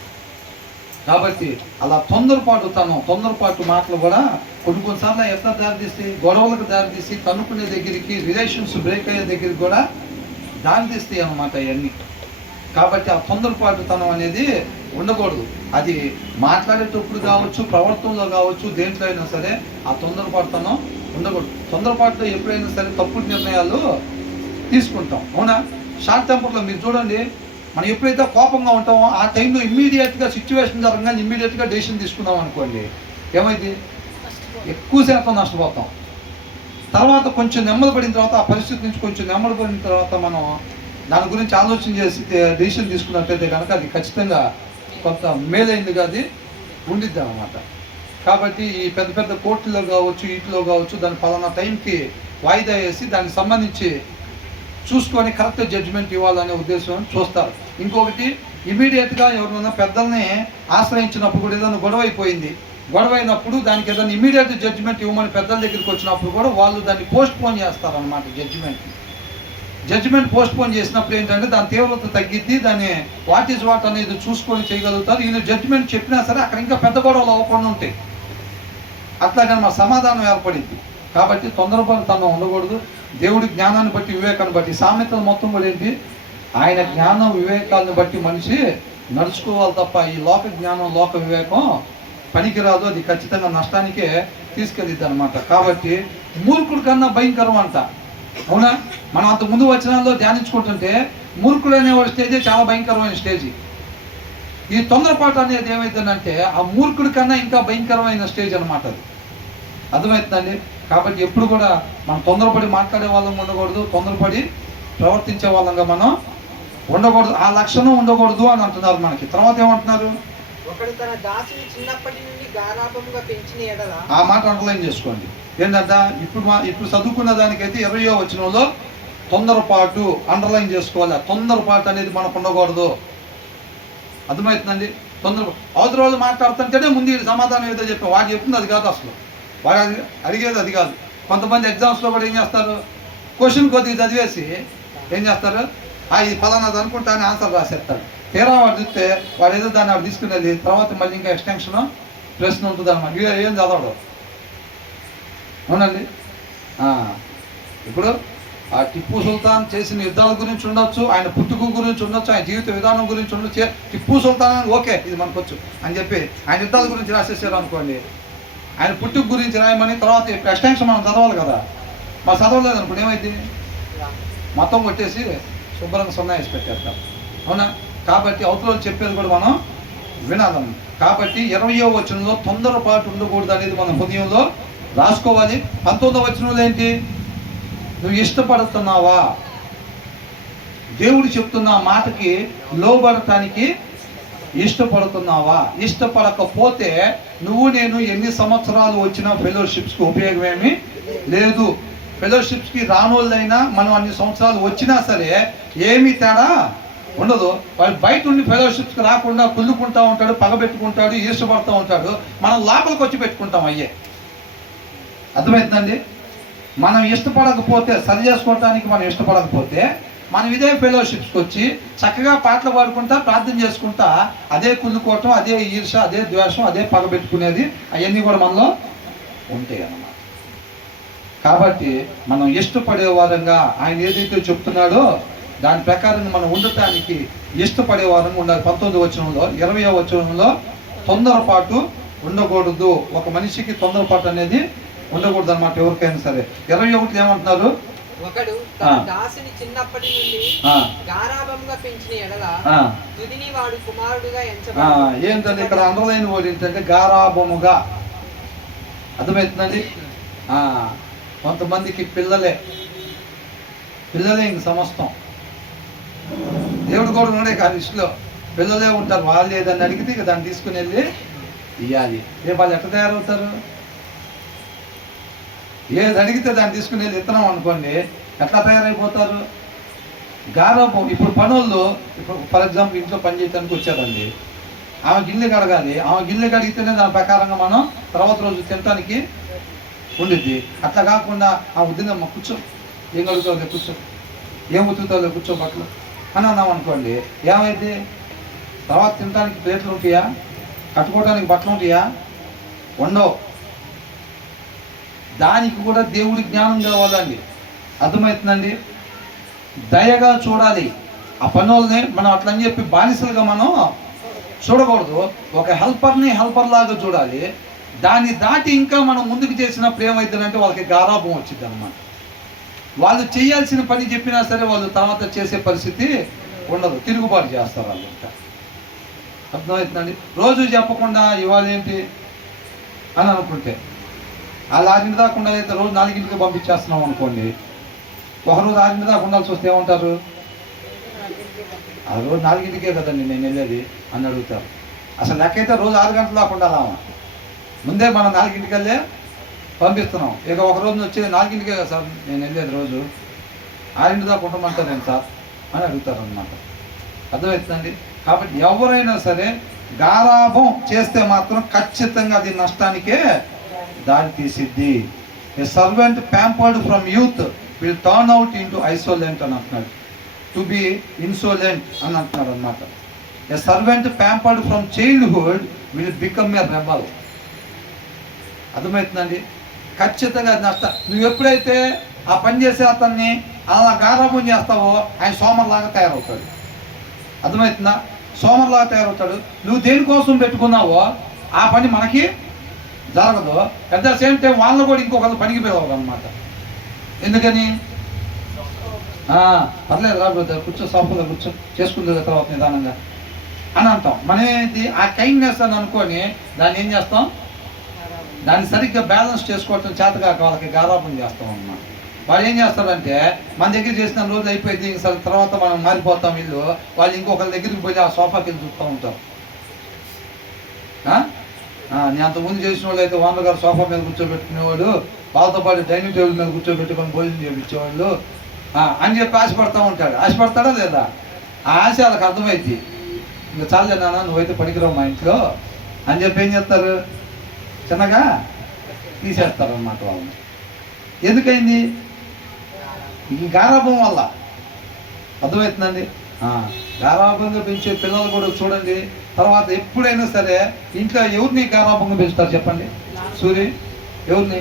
కాబట్టి అలా తొందరపాటు మాటలు కూడా కొన్నిసార్లు ఎట్లా దారితీస్తాయి, గొడవలకు దారితీసి, కనుక్కునే దగ్గరికి, రిలేషన్స్ బ్రేక్ అయ్యే దగ్గరికి కూడా దారితీస్తాయి అన్నమాట ఇవన్నీ. కాబట్టి ఆ తొందరపాటుతనం అనేది ఉండకూడదు. అది మాట్లాడేటప్పుడు కావచ్చు, ప్రవర్తనలో కావచ్చు, దేంట్లో అయినా సరే ఆ తొందరపాటుతనం ఉండకూడదు. తొందరపాటులో ఎప్పుడైనా సరే తప్పుడు నిర్ణయాలు తీసుకుంటాం. అవునా? షార్ట్ టెంపర్లో మీరు చూడండి, మనం ఎప్పుడైతే కోపంగా ఉంటామో ఆ టైంలో ఇమ్మీడియట్గా సిచ్యువేషన్ జరగగానే ఇమ్మీడియట్గా డెసిషన్ తీసుకున్నాం అనుకోండి, ఏమైంది, ఎక్కువ శాతం నష్టపోతాం. తర్వాత కొంచెం నెమ్మది పడిన తర్వాత, ఆ పరిస్థితి నుంచి కొంచెం నెమ్మది పడిన తర్వాత మనం దాని గురించి ఆలోచన చేసి డెసిషన్ తీసుకున్నట్టయితే కనుక అది ఖచ్చితంగా కొంత మేలైందిగా అది ఉండిద్ది అన్నమాట. కాబట్టి ఈ పెద్ద పెద్ద కోర్టులో కావచ్చు, వీటిలో కావచ్చు, దాని ఫలానా టైంకి వాయిదా వేసి దానికి సంబంధించి చూసుకొని కరెక్ట్ జడ్జిమెంట్ ఇవ్వాలనే ఉద్దేశం చూస్తారు. ఇంకొకటి, ఇమీడియట్గా ఎవరైనా పెద్దల్ని ఆశ్రయించినప్పుడు కూడా ఏదైనా గొడవ అయినప్పుడు దానికి ఏదైనా ఇమీడియట్ జడ్జిమెంట్ ఇవ్వమని పెద్దల దగ్గరికి వచ్చినప్పుడు కూడా వాళ్ళు దాన్ని పోస్ట్ పోన్ చేస్తారనమాట. జడ్జిమెంట్ పోస్ట్ పోన్ చేసినప్పుడు ఏంటంటే దాని తీవ్రత తగ్గిద్ది, దాన్ని వాట్ ఈజ్ వాట్ అనేది చూసుకొని చేయగలుగుతారు. ఈయన జడ్జిమెంట్ చెప్పినా సరే అక్కడ ఇంకా పెద్ద గొడవలు అవ్వకుండా ఉంటాయి. అట్లాగని మా సమాధానం ఏర్పడింది. కాబట్టి తొందరపడితనం ఉండకూడదు. దేవుడి జ్ఞానాన్ని బట్టి, వివేకాన్ని బట్టి, సామెతలు మొత్తం కూడా ఏంటి, ఆయన జ్ఞానం వివేకాలను బట్టి మనిషి నడుచుకోవాలి తప్ప ఈ లోక జ్ఞానం, లోక వివేకం పనికిరాదు. అది ఖచ్చితంగా నష్టానికే తీసుకెళ్ళిద్ది అనమాట. కాబట్టి మూర్ఖుడి కన్నా భయంకరం అంట. అవునా? మనం అంత ముందు వచనాల్లో ధ్యానించుకుంటుంటే మూర్ఖుడు అనేవాడి స్టేజే చాలా భయంకరమైన స్టేజ్. ఈ తొందరపాటు అనేది ఏమైతుందంటే ఆ మూర్ఖుడి కన్నా ఇంకా భయంకరమైన స్టేజ్ అనమాట. అది అర్థమవుతుందండి? కాబట్టి ఎప్పుడు కూడా మనం తొందరపడి మాట్లాడే వాళ్ళం ఉండకూడదు, తొందరపడి ప్రవర్తించే వాళ్ళంగా మనం ఉండకూడదు. ఆ లక్షణం ఉండకూడదు అని అంటున్నారు మనకి. తర్వాత ఏమంటున్నారు, ఒకడు తన దాసుని చిన్నప్పటి నుండి గారాభంగా పెంచిన ఎడల, ఆ మాట అండర్లైన్ చేసుకోండి. ఏంటంట, ఇప్పుడు చదువుకున్న దానికైతే 20వ వచనంలో తొందరపాటు అండర్లైన్ చేసుకోవాలి. తొందరపాటు అనేది మనకు ఉండకూడదు. అర్థమవుతుందండి? అవతల వాళ్ళు మాట్లాడుతుంటేనే ముందు సమాధానం ఏదో చెప్పాం, వాడు చెప్తుంది అది కాదు, అసలు వాడు అడిగేది అది కాదు. కొంతమంది ఎగ్జామ్స్లో కూడా ఏం చేస్తారు, క్వశ్చన్ కొద్దిగా చదివేసి ఏం చేస్తారు, ఇది ఫలానాది అనుకుంటా అని ఆన్సర్ రాసేస్తాడు. తీరా వాడు చూస్తే వాడు ఏదో దాన్ని వాడు తీసుకునేది తర్వాత మళ్ళీ ఇంకా ఎక్స్టెన్షన్ ప్రశ్న ఉంటుంది అన్నమాట. ఏం చదవడు. అవునండి? ఇప్పుడు ఆ టిప్పు సుల్తాన్ చేసిన యుద్ధాల గురించి ఉండొచ్చు, ఆయన పుట్టుకు గురించి ఉండొచ్చు, ఆయన జీవిత విధానం గురించి ఉండొచ్చు. టిప్పు సుల్తాన్ ఓకే ఇది మనకొచ్చు అని చెప్పి ఆయన యుద్ధాల గురించి రాసేసారు అనుకోండి, ఆయన పుట్టుకు గురించి రాయమని తర్వాత ఎక్స్టెన్షన్ మనం చదవాలి కదా. మా చదవలేదు అనుకోండి, ఏమైంది, మొత్తం కొట్టేసి శుభ్రంగా 0 వేసి పెట్టేస్తాం. అవునా? కాబట్టి అవతల చెప్పేది కూడా మనం వినాలన్న. కాబట్టి 20వ వచనంలో తొందరపాటు ఉండకూడదు అనేది మన హృదయంలో రాసుకోవాలి. 19వ వచనంలో ఏంటి, నువ్వు ఇష్టపడుతున్నావా, దేవుడు చెప్తున్న మాటకి లోబడటానికి ఇష్టపడుతున్నావా? ఇష్టపడకపోతే నువ్వు నేను ఎన్ని సంవత్సరాలు వచ్చినా ఫెలోషిప్స్కి ఉపయోగం ఏమీ లేదు. ఫెలోషిప్స్కి రానోళ్ళైనా మనం అన్ని సంవత్సరాలు వచ్చినా సరే ఏమీ తేడా ఉండదు. వాడు బయట ఉండి ఫెలోషిప్స్కి రాకుండా కుళ్ళుకుంటూ ఉంటాడు, పగబెట్టుకుంటాడు, ఈర్షపడుతూ ఉంటాడు. మనం లోపలికి వచ్చి పెట్టుకుంటాం. అర్థమవుతుందండి? మనం ఇష్టపడకపోతే, సరి చేసుకోవటానికి మనం ఇష్టపడకపోతే, మనం ఇదే ఫెలోషిప్స్కి వచ్చి చక్కగా పాటలు పాడుకుంటా, ప్రార్థన చేసుకుంటా, అదే కుళ్ళుకోవటం, అదే ఈర్ష, అదే ద్వేషం, అదే పగబెట్టుకునేది అవన్నీ కూడా మనలో ఉంటాయి అన్నమాట. కాబట్టి మనం ఇష్టపడే వారంగా ఆయన ఏదైతే చెప్తున్నాడో దాని ప్రకారంగా మనం ఉండటానికి ఇష్టపడే వారంగా ఉండాలి. 19వ వచనంలో, 20వ వచనంలో తొందరపాటు ఉండకూడదు. ఒక మనిషికి తొందరపాటు అనేది ఉండకూడదు అన్నమాట, ఎవరికైనా సరే. 21 ఏమంటున్నారు? ఒకడు తన దాసుని చిన్నప్పటి నుండి గారాభంగా పెంచిన ఎడల తుదిని వాడు కుమారుడుగా ఎంచబడును. ఏంటంటే ఇక్కడ అండర్లైన్ వర్డ్ ఏంటంటే గారాభముగా. అర్థమవుతుందండి? కొంతమందికి పిల్లలే ఇంక సమస్తం. దేవుడు కూడా ఉన్నాడే కానీ ఇష్టలో పిల్లలే ఉంటారు. వాళ్ళు ఏదన్నా అడిగితే ఇక దాన్ని తీసుకుని వెళ్ళి ఇవ్వాలి. వాళ్ళు ఎట్లా తయారవుతారు? ఏది అడిగితే దాన్ని తీసుకుని వెళ్ళి ఇస్తున్నాం అనుకోండి, ఎట్లా తయారైపోతారు? గారాబం. ఇప్పుడు పనుల్లో, ఇప్పుడు ఫర్ ఎగ్జాంపుల్ ఇంట్లో పని చేయడానికి వచ్చారండి, ఆమె గిన్నె కడగాలి. ఆమె గిన్నె కడిగితేనే దాని ప్రకారంగా మనం తర్వాత రోజు తినటానికి ఉండిద్ది. అట్లా కాకుండా ఆ ఉద్దినమ్మ కూర్చో, ఏం కడుగుతావులే కూర్చో, ఏం ఉతుకుతావులే కూర్చో బట్టలు అని అన్నాం అనుకోండి, ఏమైంది? తర్వాత తినడానికి ప్లేట్లు ఉంటాయా? కట్టుకోవడానికి బట్టలు ఉంటాయా? ఉండవు. దానికి కూడా దేవుడి జ్ఞానం కావాలండి. అర్థమవుతుందండి? దయగా చూడాలి ఆ పనుల్ని. మనం అట్లా అని చెప్పి బానిసలుగా మనం చూడకూడదు. ఒక హెల్పర్ లాగా చూడాలి. దాన్ని దాటి ఇంకా మనం ముందుకు చేసినప్పుడు ఏమవుతుందంటే వాళ్ళకి గారాభం వచ్చింది అన్నమాట. వాళ్ళు చేయాల్సిన పని చెప్పినా సరే వాళ్ళు తర్వాత చేసే పరిస్థితి ఉండదు, తిరుగుబాటు చేస్తారు వాళ్ళు. ఇంకా అర్థమవుతుందండి? రోజు చెప్పకుండా ఇవాళ ఏంటి అని అనుకుంటే, ఆ 6 దాకా అయితే రోజు 4 పంపించేస్తున్నాం అనుకోండి, ఒకరోజు 6 దాకా ఉండాల్సి వస్తే ఏమంటారు? ఆ రోజు 4 కదండి నేను వెళ్ళేది అని అడుగుతారు. అసలు లెక్క అయితే రోజు 6 గంటల దాకా ఉండాలా? ముందే మనం 4 వెళ్ళే పంపిస్తున్నాం. ఇక ఒక రోజు వచ్చి 4 కదా సార్ నేను వెళ్ళేది, రోజు 6 దాకా ఉండమంటారు నేను సార్ అని అడుగుతారు అన్నమాట. అర్థమవుతుందండి? కాబట్టి ఎవరైనా సరే గారాభం చేస్తే మాత్రం ఖచ్చితంగా అది నష్టానికే దారి తీసిద్ది. A servant pampered from youth will turn out into insolent అని అంటున్నాడు. టు బి ఇన్సోలెంట్ అని అంటున్నాడు అన్నమాట. A servant pampered from childhood will become a rebel. అర్థమవుతుందండి? ఖచ్చితంగా అది నష్టం. నువ్వు ఎప్పుడైతే ఆ పని చేసే అతన్ని అలా గారాభం చేస్తావో ఆయన సోమర్లాగా తయారవుతాడు. అర్థమవుతుందా? సోమర్లాగా తయారవుతాడు. నువ్వు దేనికోసం పెట్టుకున్నావో ఆ పని మనకి జరగదు. అట్ ద సేమ్ టైం వాళ్ళు కూడా ఇంకొకళ్ళు పనికి పిలవరు అనమాట. ఎందుకని? పర్లేదు రాబోద్దు, కూర్చో, సోఫాలో కూర్చో, చేసుకుంది తర్వాత నిదానంగా అని అంటాం. మనమేంటి ఆ కైండ్నెస్ అని అనుకొని దాన్ని ఏం చేస్తాం? దాన్ని సరిగ్గా బ్యాలెన్స్ చేసుకోవటం చేతగాక వాళ్ళకి గారాపం చేస్తాం అన్నమాట. వాళ్ళు ఏం చేస్తారంటే మన దగ్గర చేసిన రోజులు అయిపోయింది, సరే తర్వాత మనం మారిపోతాం ఇల్లు, వాళ్ళు ఇంకొకరి దగ్గరికి పోయి ఆ సోఫాకి వెళ్ళి చూస్తూ ఉంటారు. నేను అంతకుముందు చేసిన వాళ్ళు అయితే ఓనర్ గారు సోఫా మీద కూర్చోబెట్టుకునేవాడు, వాళ్ళతో పాటు డైనింగ్ టేబుల్ మీద కూర్చోబెట్టుకొని భోజనం చేయించేవాళ్ళు అని చెప్పి ఆశపడతా ఉంటాడు. ఆశపడతాడా లేదా? ఆ ఆశ వాళ్ళకి అర్థమైంది. ఇంకా చాలే నాన్న నువ్వైతే పనికిరావు మా ఇంట్లో అని చెప్పి ఏం చేస్తారు? చిన్నగా తీసేస్తారు అన్నమాట వాళ్ళని. ఎందుకైంది? ఈ గారాభం వల్ల. అర్థమవుతుందండి? గారాభంగా పెంచే పిల్లలు కూడా చూడండి, తర్వాత ఎప్పుడైనా సరే ఇంట్లో ఎవరిని గారాభంగా పెంచుతారు చెప్పండి? సూర్య ఎవరిని?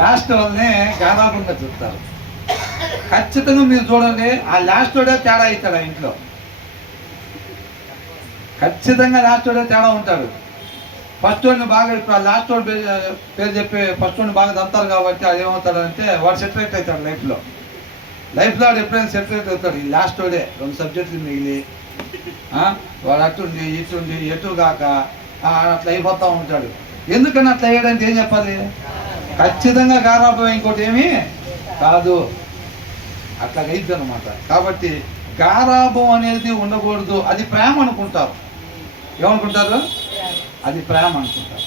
లాస్ట్ వాళ్ళనే గారాభంగా చూస్తారు. ఖచ్చితంగా మీరు చూడండి, ఆ లాస్ట్ వాడే తేడా అవుతాడు ఆ ఇంట్లో. ఖచ్చితంగా లాస్ట్ వాడే తేడా ఉంటాడు. ఫస్ట్ వాడిని బాగా, ఇప్పుడు ఆ లాస్ట్ వాడు పేరు చెప్పి ఫస్ట్ వాడిని బాగా దంతారు కాబట్టి అది ఏమవుతాడంటే వాడు సెటరేట్ అవుతాడు లైఫ్లో వాడు ఎప్పుడైనా సెటరేట్ అవుతాడు. ఈ లాస్ట్ వాడే 2 సబ్జెక్టులు మిగిలి వాడు అటుండి ఇటుండి ఎటు కాక అట్లా అయిపోతూ ఉంటాడు. ఎందుకని అట్లా అయ్యాడంటే ఏం చెప్పాలి? ఖచ్చితంగా గారాభం, ఇంకోటి ఏమీ కాదు. అట్లా అయిద్ది అనమాట. కాబట్టి గారాభం అనేది ఉండకూడదు. అది ప్రేమ అనుకుంటారు. ఏమనుకుంటారు? అది ప్రేమ అనుకుంటారు.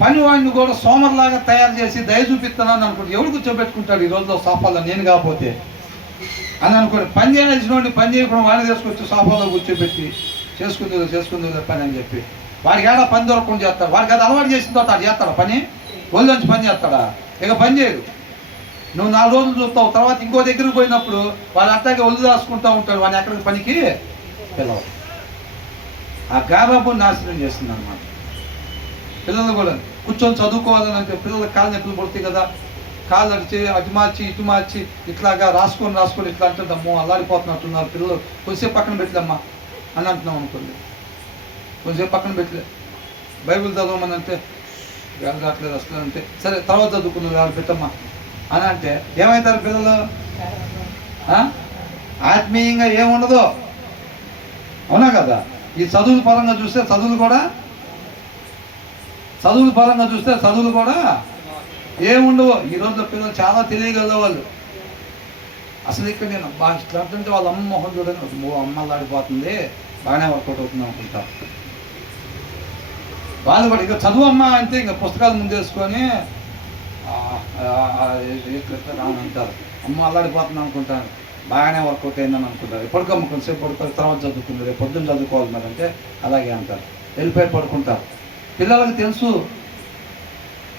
పనివాడిని కూడా సోమర్లాగా తయారు చేసి దయ చూపిస్తున్నాను అనుకుంటారు. ఎవడు కూర్చోబెట్టుకుంటాడు ఈ రోజులో సోఫాలో నేను కాకపోతే అని అనుకోండి. పని చేయాల్సిన వాడిని పని చేయకుండా వాడిని తీసుకొచ్చి సోఫాలో కూర్చోబెట్టి చేసుకుందో పని అని చెప్పి వాడికి ఏడా పని దొరకకుండా చేస్తాడు. వాడికి అది అలవాటు చేసిన తర్వాత అది చేస్తాడా పని? ఒళ్ళొంచి పని చేస్తాడా? ఇక పని చేయడు. నువ్వు 4 రోజులు చూస్తావు, తర్వాత ఇంకో దగ్గరికి పోయినప్పుడు వాడు అట్టాగే ఒళ్ళు దాచుకుంటూ ఉంటాడు. వాడిని ఎక్కడికి పనికి పిలవడు. ఆ గారాబం నాశనం చేస్తుంది అన్నమాట. పిల్లలు కూడా కూర్చొని చదువుకోవాలని అంటే పిల్లలకు కాళ్ళు నొప్పులు పడుతాయి కదా, కాళ్ళు అడిచి అటు మార్చి ఇటు మార్చి ఇట్లాగా రాసుకొని ఇట్లా అంటే అమ్మో అల్లాడిపోతున్నట్టున్నారు పిల్లలు, కొంచెంసేపు పక్కన పెట్టలేమ్మా అని అంటున్నాం అనుకోండి. కొంచెంసేపు పక్కన పెట్టలే, బైబిల్ చదవమని అంటే వేళ రావట్లేదు అసలు అంటే సరే తర్వాత చదువుకున్నారు వాళ్ళు పెట్టమ్మా అని అంటే ఏమవుతారు పిల్లలు? ఆత్మీయంగా ఏముండదు. అవునా కదా? ఈ చదువుల పరంగా చూస్తే చదువులు కూడా ఏముండవు. ఈ రోజుల్లో పిల్లలు చాలా తెలియగల వాళ్ళు. అసలు ఇక్కడ నేను బాగా ఇష్టం వాళ్ళ అమ్మ మొహం చూడని అమ్మ ఆడిపోతుంది, బాగానే వర్కౌట్ అవుతుంది అనుకుంటారు. వాళ్ళు కూడా ఇక చదువు అమ్మ అంటే ఇంకా పుస్తకాలు ముందేసుకొని అంటారు, అమ్మ అల్లాడిపోతుంది అనుకుంటారు, బాగానే వర్కౌట్ అయిందని అనుకుంటారు. పడుకోమ్మ కొంచెంసేపు పడుకొని తర్వాత చదువుకుంది, రేపు పొద్దున్న చదువుకోవాలి మరి అంటే అలాగే అంటారు, వెళ్ళిపోయి పడుకుంటారు. పిల్లలకి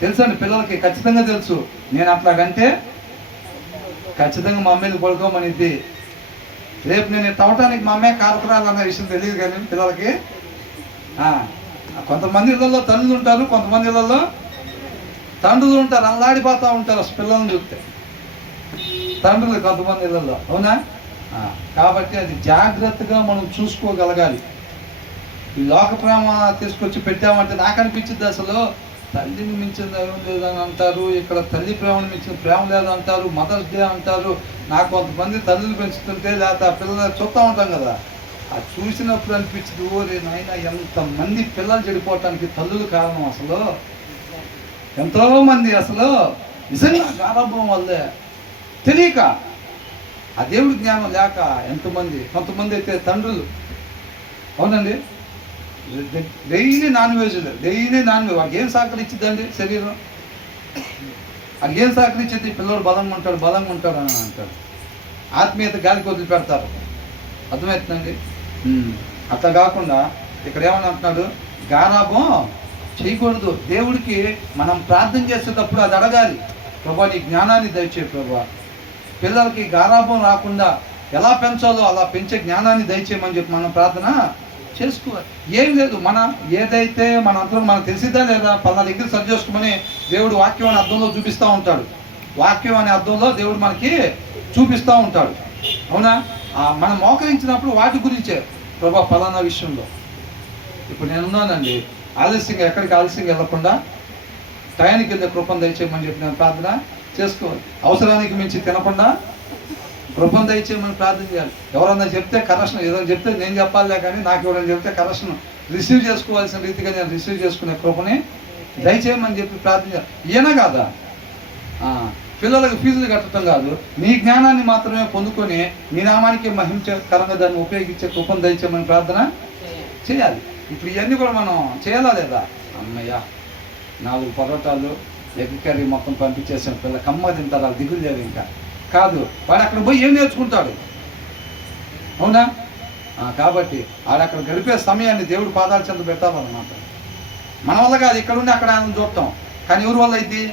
తెలుసండి, పిల్లలకి ఖచ్చితంగా తెలుసు. నేను అట్లాగంటే ఖచ్చితంగా మా అమ్మేది పడుకోమనిద్ది. రేపు నేను తవ్వటానికి మా అమ్మే కారకురాలన్న విషయం తెలియదు కానీ పిల్లలకి. కొంతమంది ఇళ్ళల్లో తల్లులు ఉంటారు, కొంతమంది ఇళ్ళల్లో తండ్రులు ఉంటారు, అల్లాడిపోతూ ఉంటారు అసలు పిల్లల్ని చూస్తే. తండ్రులు కొంతమంది ఇళ్ళల్లో. అవునా? కాబట్టి అది జాగ్రత్తగా మనం చూసుకోగలగాలి. ఈ లోక ప్రేమ తీసుకొచ్చి పెట్టామంటే నాకు అనిపించింది అసలు తల్లిని మించిన దైవం లేదని అంటారు, ఇక్కడ తల్లి ప్రేమను మించిన ప్రేమ లేదంటారు, మదర్స్ డే అంటారు. నాకు కొంతమంది తల్లిని పెంచుతుంటే లేకపోతే ఆ పిల్లలు చూస్తూ ఉంటాం కదా, అది చూసినప్పుడు అనిపించింది ఓరే నాయన ఎంతమంది పిల్లలు చెడిపోవటానికి తల్లులు కారణం. అసలు ఎంతోమంది అసలు నిజంగా గారాబం వల్లే తెలియక, ఆ దేవుడి జ్ఞానం లేక ఎంతమంది. కొంతమంది అయితే తండ్రులు, అవునండి, డైలీ నాన్ వెజ్ వాడికి ఏం సహకరించిద్దండి శరీరం? అది ఏం సహకరించింది? పిల్లడు బలంగా ఉంటాడు అని అంటాడు. ఆత్మీయత గాలికి వదిలి పెడతారు. అర్థమవుతుందండి? అట్లా కాకుండా ఇక్కడ ఏమని అంటున్నాడు? గారాబం చేయకూడదు. దేవుడికి మనం ప్రార్థన చేసేటప్పుడు అది అడగాలి, ప్రభా నీ జ్ఞానాన్ని దయచేయి ప్రభా, పిల్లలకి గారాబం రాకుండా ఎలా పెంచాలో అలా పెంచే జ్ఞానాన్ని దయచేయమని చెప్పి మనం ప్రార్థన చేసుకోవాలి. ఏం లేదు, ఏదైతే మన అంతా మనకు తెలిసిద్దా లేదా పలానా దగ్గర సరి చేసుకోమని దేవుడు వాక్యం అనే అర్థంలో చూపిస్తూ ఉంటాడు. వాక్యం అనే అర్థంలో దేవుడు మనకి చూపిస్తూ ఉంటాడు. అవునా? మనం మోకరించినప్పుడు వాటి గురించే, ప్రభా పలానా విషయంలో ఇప్పుడు నేనున్నానండి, ఎక్కడికి ఆలస్యంగా వెళ్ళకుండా టయానికి వెళ్ళే కృపను దయచేయమని చెప్పి నేను ప్రార్థన చేసుకోవాలి. అవసరానికి మించి తినకుండా కృపను దయచేయమని ప్రార్థన చేయాలి. ఎవరన్నా చెప్తే కరెక్షన్, ఏదైనా చెప్తే నేను చెప్పాలే కానీ నాకు ఎవరైనా చెప్తే కరెక్షన్ రిసీవ్ చేసుకోవాల్సిన రీతిగా నేను రిసీవ్ చేసుకునే కృపని దయచేయమని చెప్పి ప్రార్థన చేయాలి. ఈయన కాదా పిల్లలకు ఫీజులు కట్టడం కాదు, నీ జ్ఞానాన్ని మాత్రమే పొందుకొని నీ నామానికి మహిమకరంగా దాన్ని ఉపయోగించే కృపను దయచేయమని ప్రార్థన చేయాలి. ఇప్పుడు ఇవన్నీ కూడా మనం చేయాలా లేదా? అమ్మయ్య 4 పరోటాలు ఎగ్ కర్రీ మొత్తం పంపించేసాం, పిల్ల కమ్మ తింటారు, వాళ్ళు దిగులు లేదు. ఇంకా కాదు, వాడు అక్కడ పోయి ఏం నేర్చుకుంటాడు? అవునా? కాబట్టి అక్కడ గడిపే సమయాన్ని దేవుడు పాదాల చెంత పెట్టాలన్నమాట. మన వల్ల కాదు, ఇక్కడ ఉండి అక్కడ ఆయన చూడటం, కానీ ఎవరి వల్ల అయింది?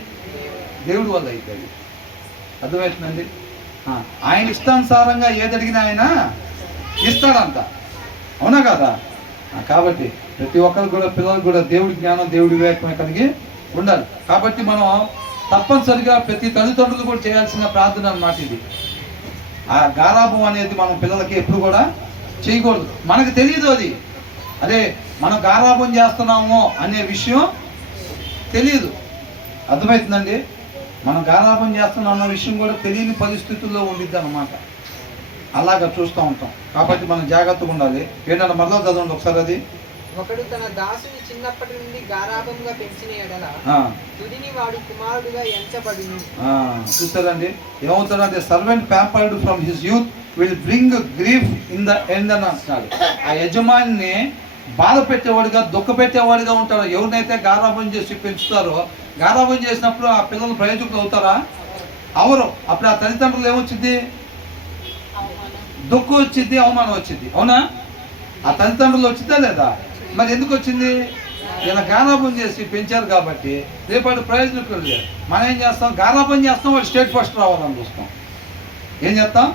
దేవుడి వల్ల అవుతుంది. అర్థమవుతుందండి? ఆయన ఇష్టానుసారంగా ఏది అడిగినా ఆయన ఇస్తాడంట. అవునా కదా? కాబట్టి ప్రతి ఒక్కరు కూడా పిల్లలకు కూడా దేవుడి జ్ఞానం దేవుడి వివేకమే కలిగి ఉండాలి. కాబట్టి మనం తప్పనిసరిగా ప్రతి తల్లిదండ్రులు కూడా చేయాల్సిన ప్రార్థన అన్నమాట ఇది. ఆ గారాబం అనేది మనం పిల్లలకి ఎప్పుడు కూడా చేయకూడదు. మనకు తెలియదు అది, అదే మనం గారాబం చేస్తున్నాము అనే విషయం తెలియదు. అర్థమవుతుందండి? మనం గారాబం చేస్తున్నాం అన్న విషయం కూడా తెలియని పరిస్థితుల్లో ఉండిద్ది అన్నమాట. అలాగా చూస్తూ ఉంటాం. కాబట్టి మనం జాగ్రత్తగా ఉండాలి. ఏంటంటే మరలా చదవండి ఒకసారి. అది ఒకడు తన దాసుని చిన్నప్పటి నుండి గారాబంగా పెంచిన ఎడల తుదిని వాడు కుమారుడుగా ఎంచబడును. చూస్తారండి ఏమవుతాడంటే servant pampered from his youth will bring grief in the end అని అంటున్నాడు. ఆ యజమానిని బాధ పెట్టేవాడిగా దుఃఖ పెట్టేవాడిగా ఉంటాడు. ఎవరినైతే గారాబం చేసి పెంచుతారో, గారాబం చేసినప్పుడు ఆ పిల్లలు ప్రయోజకులు అవుతారా? అవరు. అప్పుడు ఆ తల్లిదండ్రులు ఏమొచ్చింది? దుఃఖం వచ్చింది, అవమానం వచ్చింది. అవునా? ఆ తల్లిదండ్రులు వచ్చిందా లేదా? మరి ఎందుకు వచ్చింది? ఇలా గారాబం చేసి పెంచారు కాబట్టి రేపటి ప్రయోజనకులు లేదు. మనం ఏం చేస్తాం? గారాబం చేస్తాం, వాడు స్టేట్ ఫస్ట్ రావాలని చూస్తాం. ఏం చేస్తాం?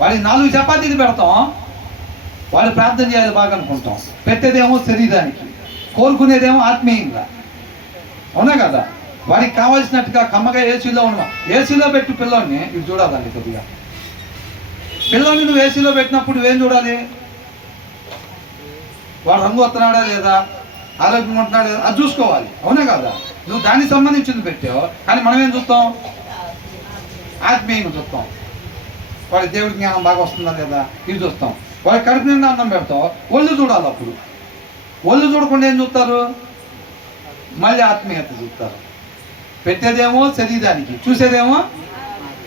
వాడికి 4 చపాతీలు పెడతాం, వాడు ప్రార్థన చేయాలి బాగా అనుకుంటాం. పెట్టేదేమో శరీరానికి, కోరుకునేదేమో ఆత్మీయంగా. అవునా కదా? వాడికి కావాల్సినట్టుగా కమ్మగా ఏసీలో ఉన్నాం. ఏసీలో పెట్టి పిల్లోని ఇవి చూడాలండి కొద్దిగా. పిల్లోని నువ్వు ఏసీలో పెట్టినప్పుడు నువ్వేం చూడాలి? వాడు రంగు వస్తున్నాడా లేదా, ఆరోగ్యంగా ఉంటున్నాడా లేదా, అది చూసుకోవాలి. అవునా కదా? నువ్వు దానికి సంబంధించింది పెట్టావు, కానీ మనం ఏం చూస్తాం? ఆత్మీయంగా చూస్తాం. వాడి దేవుడి జ్ఞానం బాగా వస్తుందా లేదా ఇది చూస్తాం. వాడి కడుపు నిండా అన్నం పెడతాం, ఒళ్ళు చూడాలి. అప్పుడు ఒళ్ళు చూడకుండా ఏం చూస్తారు? మళ్ళీ ఆత్మీయత చూస్తారు. పెట్టేదేమో శరీరానికి, చూసేదేమో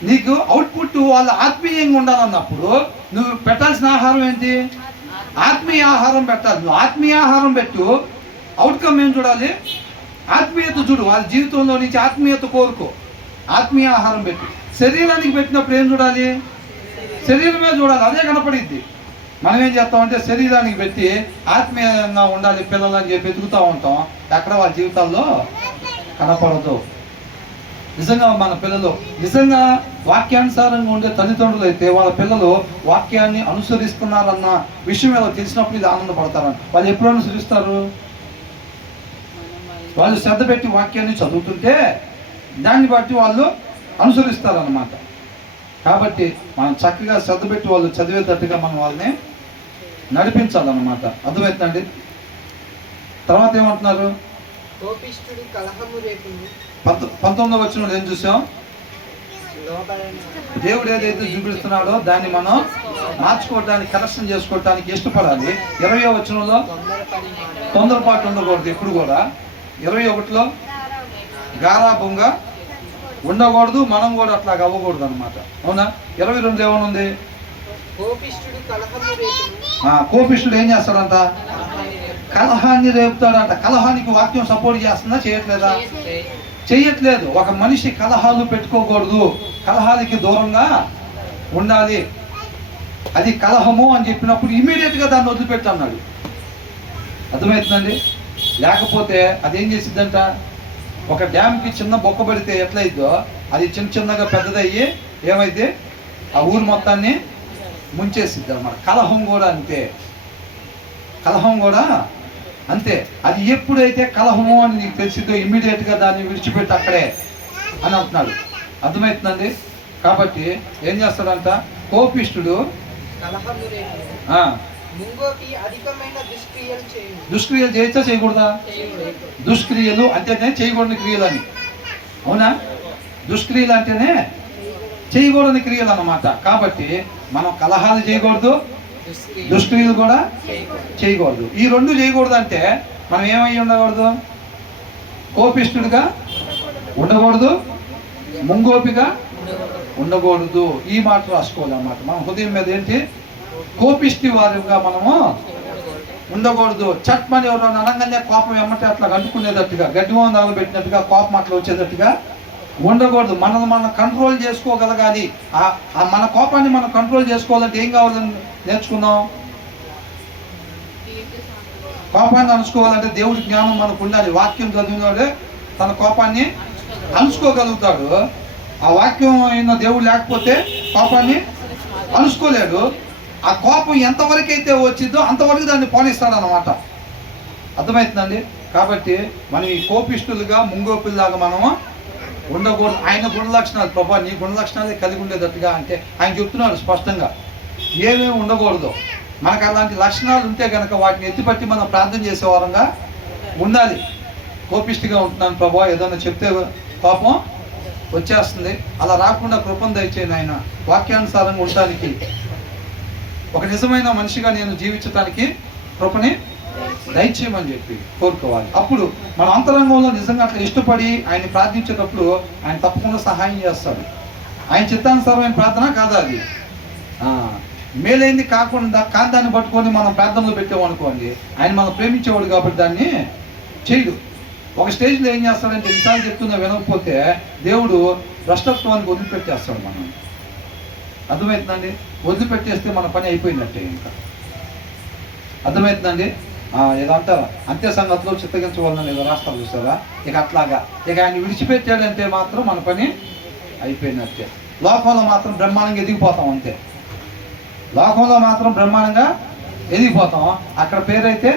నీకు అవుట్పుట్. వాళ్ళు ఆత్మీయంగా ఉండాలన్నప్పుడు నువ్వు పెట్టాల్సిన ఆహారం ఏంటి? ఆత్మీయ ఆహారం పెట్టాలి. నువ్వు ఆత్మీయ ఆహారం పెట్టు, అవుట్కమ్ ఏం చూడాలి? ఆత్మీయత చూడు. వాళ్ళ జీవితంలో నుంచి ఆత్మీయత కోరుకో, ఆత్మీయ ఆహారం పెట్టు. శరీరానికి పెట్టినప్పుడు ఏం చూడాలి? శరీరమే చూడాలి, అదే కనపడిద్ది. మనం ఏం చేస్తామంటే శరీరానికి పెట్టి ఆత్మీయంగా ఉండాలి పిల్లలు అని చెప్పి ఎదుగుతూ ఉంటాం, ఎక్కడ వాళ్ళ జీవితాల్లో కనపడదు. నిజంగా మన పిల్లలు నిజంగా వాక్యానుసారంగా ఉండే తల్లిదండ్రులు అయితే వాళ్ళ పిల్లలు వాక్యాన్ని అనుసరిస్తున్నారన్న విషయం ఎలా తెలిసినప్పుడు ఇది ఆనందపడతారని. వాళ్ళు ఎప్పుడు అనుసరిస్తారు? వాళ్ళు శ్రద్ధ పెట్టి వాక్యాన్ని చదువుతుంటే దాన్ని బట్టి వాళ్ళు అనుసరిస్తారన్నమాట. కాబట్టి మనం చక్కగా శ్రద్ధ పెట్టి వాళ్ళు చదివేటట్టుగా మనం వాళ్ళని నడిపించాలన్నమాట. అర్థమవుతుందండి? తర్వాత ఏమంటున్నారు? 19వ వచనంలో ఏం చూసాం? దేవుడు ఏదైతే చూపిస్తున్నాడో దాన్ని మనం మార్చుకోవడానికి, కరెక్షన్ చేసుకోవడానికి ఇష్టపడాలి. 20వ వచనంలో తొందరపాటు ఉండకూడదు ఎప్పుడు కూడా. 21లో గారాభంగా ఉండకూడదు, మనం కూడా అట్లాగా అవ్వకూడదు అనమాట. అవునా? 22 ఏమనుంది? కోపిష్ఠుడు ఏం చేస్తాడంట? కలహాన్ని రేపుతాడంట. కలహానికి వాక్యం సపోర్ట్ చేస్తుందా? చేయట్లేదా? చెయ్యట్లేదు. ఒక మనిషి కలహాలు పెట్టుకోకూడదు, కలహాలకి దూరంగా ఉండాలి. అది కలహము అని చెప్పినప్పుడు ఇమీడియట్గా దాన్ని వదిలిపెట్టి అన్నాడు. అర్థమవుతుందండి? లేకపోతే అదేం చేసిద్దంట? ఒక డ్యామ్కి చిన్న బొక్క పడితే ఎట్లయిద్దో అది చిన్న చిన్నగా పెద్దదయ్యి ఏమైతే ఆ ఊరు మొత్తాన్ని ముంచేసిద్ది అన్నమాట. కలహం కూడా అంతే. కలహం కూడా అంతే. అది ఎప్పుడైతే కలహము అని నీకు తెలిసిందో ఇమ్మీడియట్గా దాన్ని విడిచిపెట్టి అక్కడే అని అంటున్నాడు. అర్థమవుతుందండి? కాబట్టి ఏం చేస్తాడంట? కోపిష్ఠుడు దుష్క్రియలు చేయొచ్చా చేయకూడదా? దుష్క్రియలు అంటేనే చేయకూడని క్రియలు అని. అవునా? దుష్క్రియలు అంటేనే చేయకూడని క్రియలు అన్నమాట. కాబట్టి మనం కలహాలు చేయకూడదు, దుష్క్రియలు కూడా చేయకూడదు. ఈ రెండు చేయకూడదు అంటే మనం ఏమై ఉండకూడదు? కోపిష్ఠుడిగా ఉండకూడదు, ముంగోపిగా ఉండకూడదు. ఈ మాట రాసుకోవాలన్నమాట. మన హృదయం మీద ఏంటి? కోపిష్టి వారిగా మనము ఉండకూడదు. చట్మని ఎవరైనా అనగానే కోపం ఎమ్మటే అట్లా అంటుకునేటట్టుగా, గడ్డిమోహం తగలబెట్టినట్టుగా కోపం అట్లా వచ్చేటట్టుగా ఉండకూడదు. మనల్ని మనం కంట్రోల్ చేసుకోగలగాలి. మన కోపాన్ని మనం కంట్రోల్ చేసుకోవాలంటే ఏం కావాలని నేర్చుకున్నాం? కోపాన్ని అణుచుకోవాలంటే దేవుడి జ్ఞానం మనకు ఉండాలి. వాక్యం చదివినోడే తన కోపాన్ని అణుచుకోగలుగుతాడు. ఆ వాక్యం అయిన దేవుడు లేకపోతే కోపాన్ని అణుచుకోలేడు. ఆ కోపం ఎంతవరకు అయితే వచ్చిందో అంతవరకు దాన్ని పోనిస్తాడు అన్నమాట. అర్థమవుతుందండి? కాబట్టి మనం ఈ కోపిష్ఠులుగా ముంగోపిల్లాగా మనము ఉండకూడదు. ఆయన గుణ లక్షణాలు, ప్రభా నీ గుణ లక్షణాలే కలిగి ఉండేటట్టుగా అంటే ఆయన చెప్తున్నాడు స్పష్టంగా ఏమేమి ఉండకూడదు. మనకు అలాంటి లక్షణాలు ఉంటే కనుక వాటిని ఎత్తిపట్టి మనం ప్రార్థన చేసే వారంగా ఉండాలి. కోపిష్టిగా ఉంటున్నాను ప్రభా, ఏదైనా చెప్తే కోపం వచ్చేస్తుంది, అలా రాకుండా కృపను దయచేయండి ఆయన. వాక్యానుసారంగా ఉండటానికి, ఒక నిజమైన మనిషిగా నేను జీవించడానికి కృపని దయచేయమని చెప్పి కోరుకోవాలి. అప్పుడు మన అంతరంగంలో నిజంగా అట్లా ఇష్టపడి ఆయన ప్రార్థించేటప్పుడు ఆయన తప్పకుండా సహాయం చేస్తాడు. ఆయన చిత్తానుసారమైన ప్రార్థన కాదా అది? మేలైంది కాకుండా దాన్ని పట్టుకొని మనం ప్రార్థనలో పెట్టామనుకోండి, ఆయన మనం ప్రేమించేవాడు కాబట్టి దాన్ని చేయడు. ఒక స్టేజ్లో ఏం చేస్తాడంటే ఎన్నిసార్లు చెప్తున్నా వినకపోతే దేవుడు భ్రష్టత్వానికి వదిలిపెట్టేస్తాడు మనం. అర్థమవుతుందండి? వదిలిపెట్టేస్తే మన పని అయిపోయినట్టే. ఇంకా అర్థమవుతుందండి? ఏదో అంటారు అంత్య సంగతిలో చిత్తగించవాలని ఏదో రాస్తారు చూసారా. ఇక అట్లాగా ఇక ఆయన విడిచిపెట్టాడంటే మాత్రం మన పని అయిపోయినట్టే. లోకంలో మాత్రం బ్రహ్మాండంగా ఎదిగిపోతాం అంతే. లోకంలో మాత్రం బ్రహ్మాండంగా ఎదిగిపోతాం, అక్కడ పేరైతే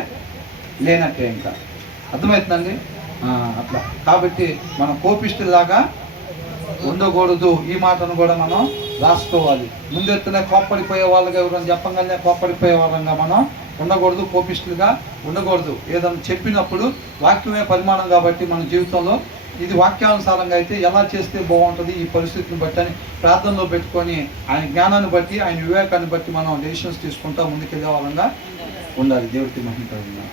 లేనట్టే. ఇంకా అర్థమవుతుందండి. అట్లా కాబట్టి మనం కోపిష్టిలాగా ఉండకూడదు. ఈ మాటను కూడా మనం రాసుకోవాలి. ముందెత్తునే కోప్పడిపోయే వాళ్ళగా ఎవరైనా చెప్పగానే కోప్పడిపోయే వాళ్ళంగా మనం ఉండకూడదు, కోపిష్టిగా ఉండకూడదు. ఏదైనా చెప్పినప్పుడు వాక్యమే పరిమాణం కాబట్టి మన జీవితంలో ఇది వాక్యానుసారంగా అయితే ఎలా చేస్తే బాగుంటుంది ఈ పరిస్థితిని బట్టి అని ప్రార్థనలో పెట్టుకొని ఆయన జ్ఞానాన్ని బట్టి ఆయన వివేకాన్ని బట్టి మనం డెసిషన్స్ తీసుకుంటా ముందుకెళ్ళే వాళ్ళంగా ఉండాలి. దేవుడికి మహిమ కలుగును.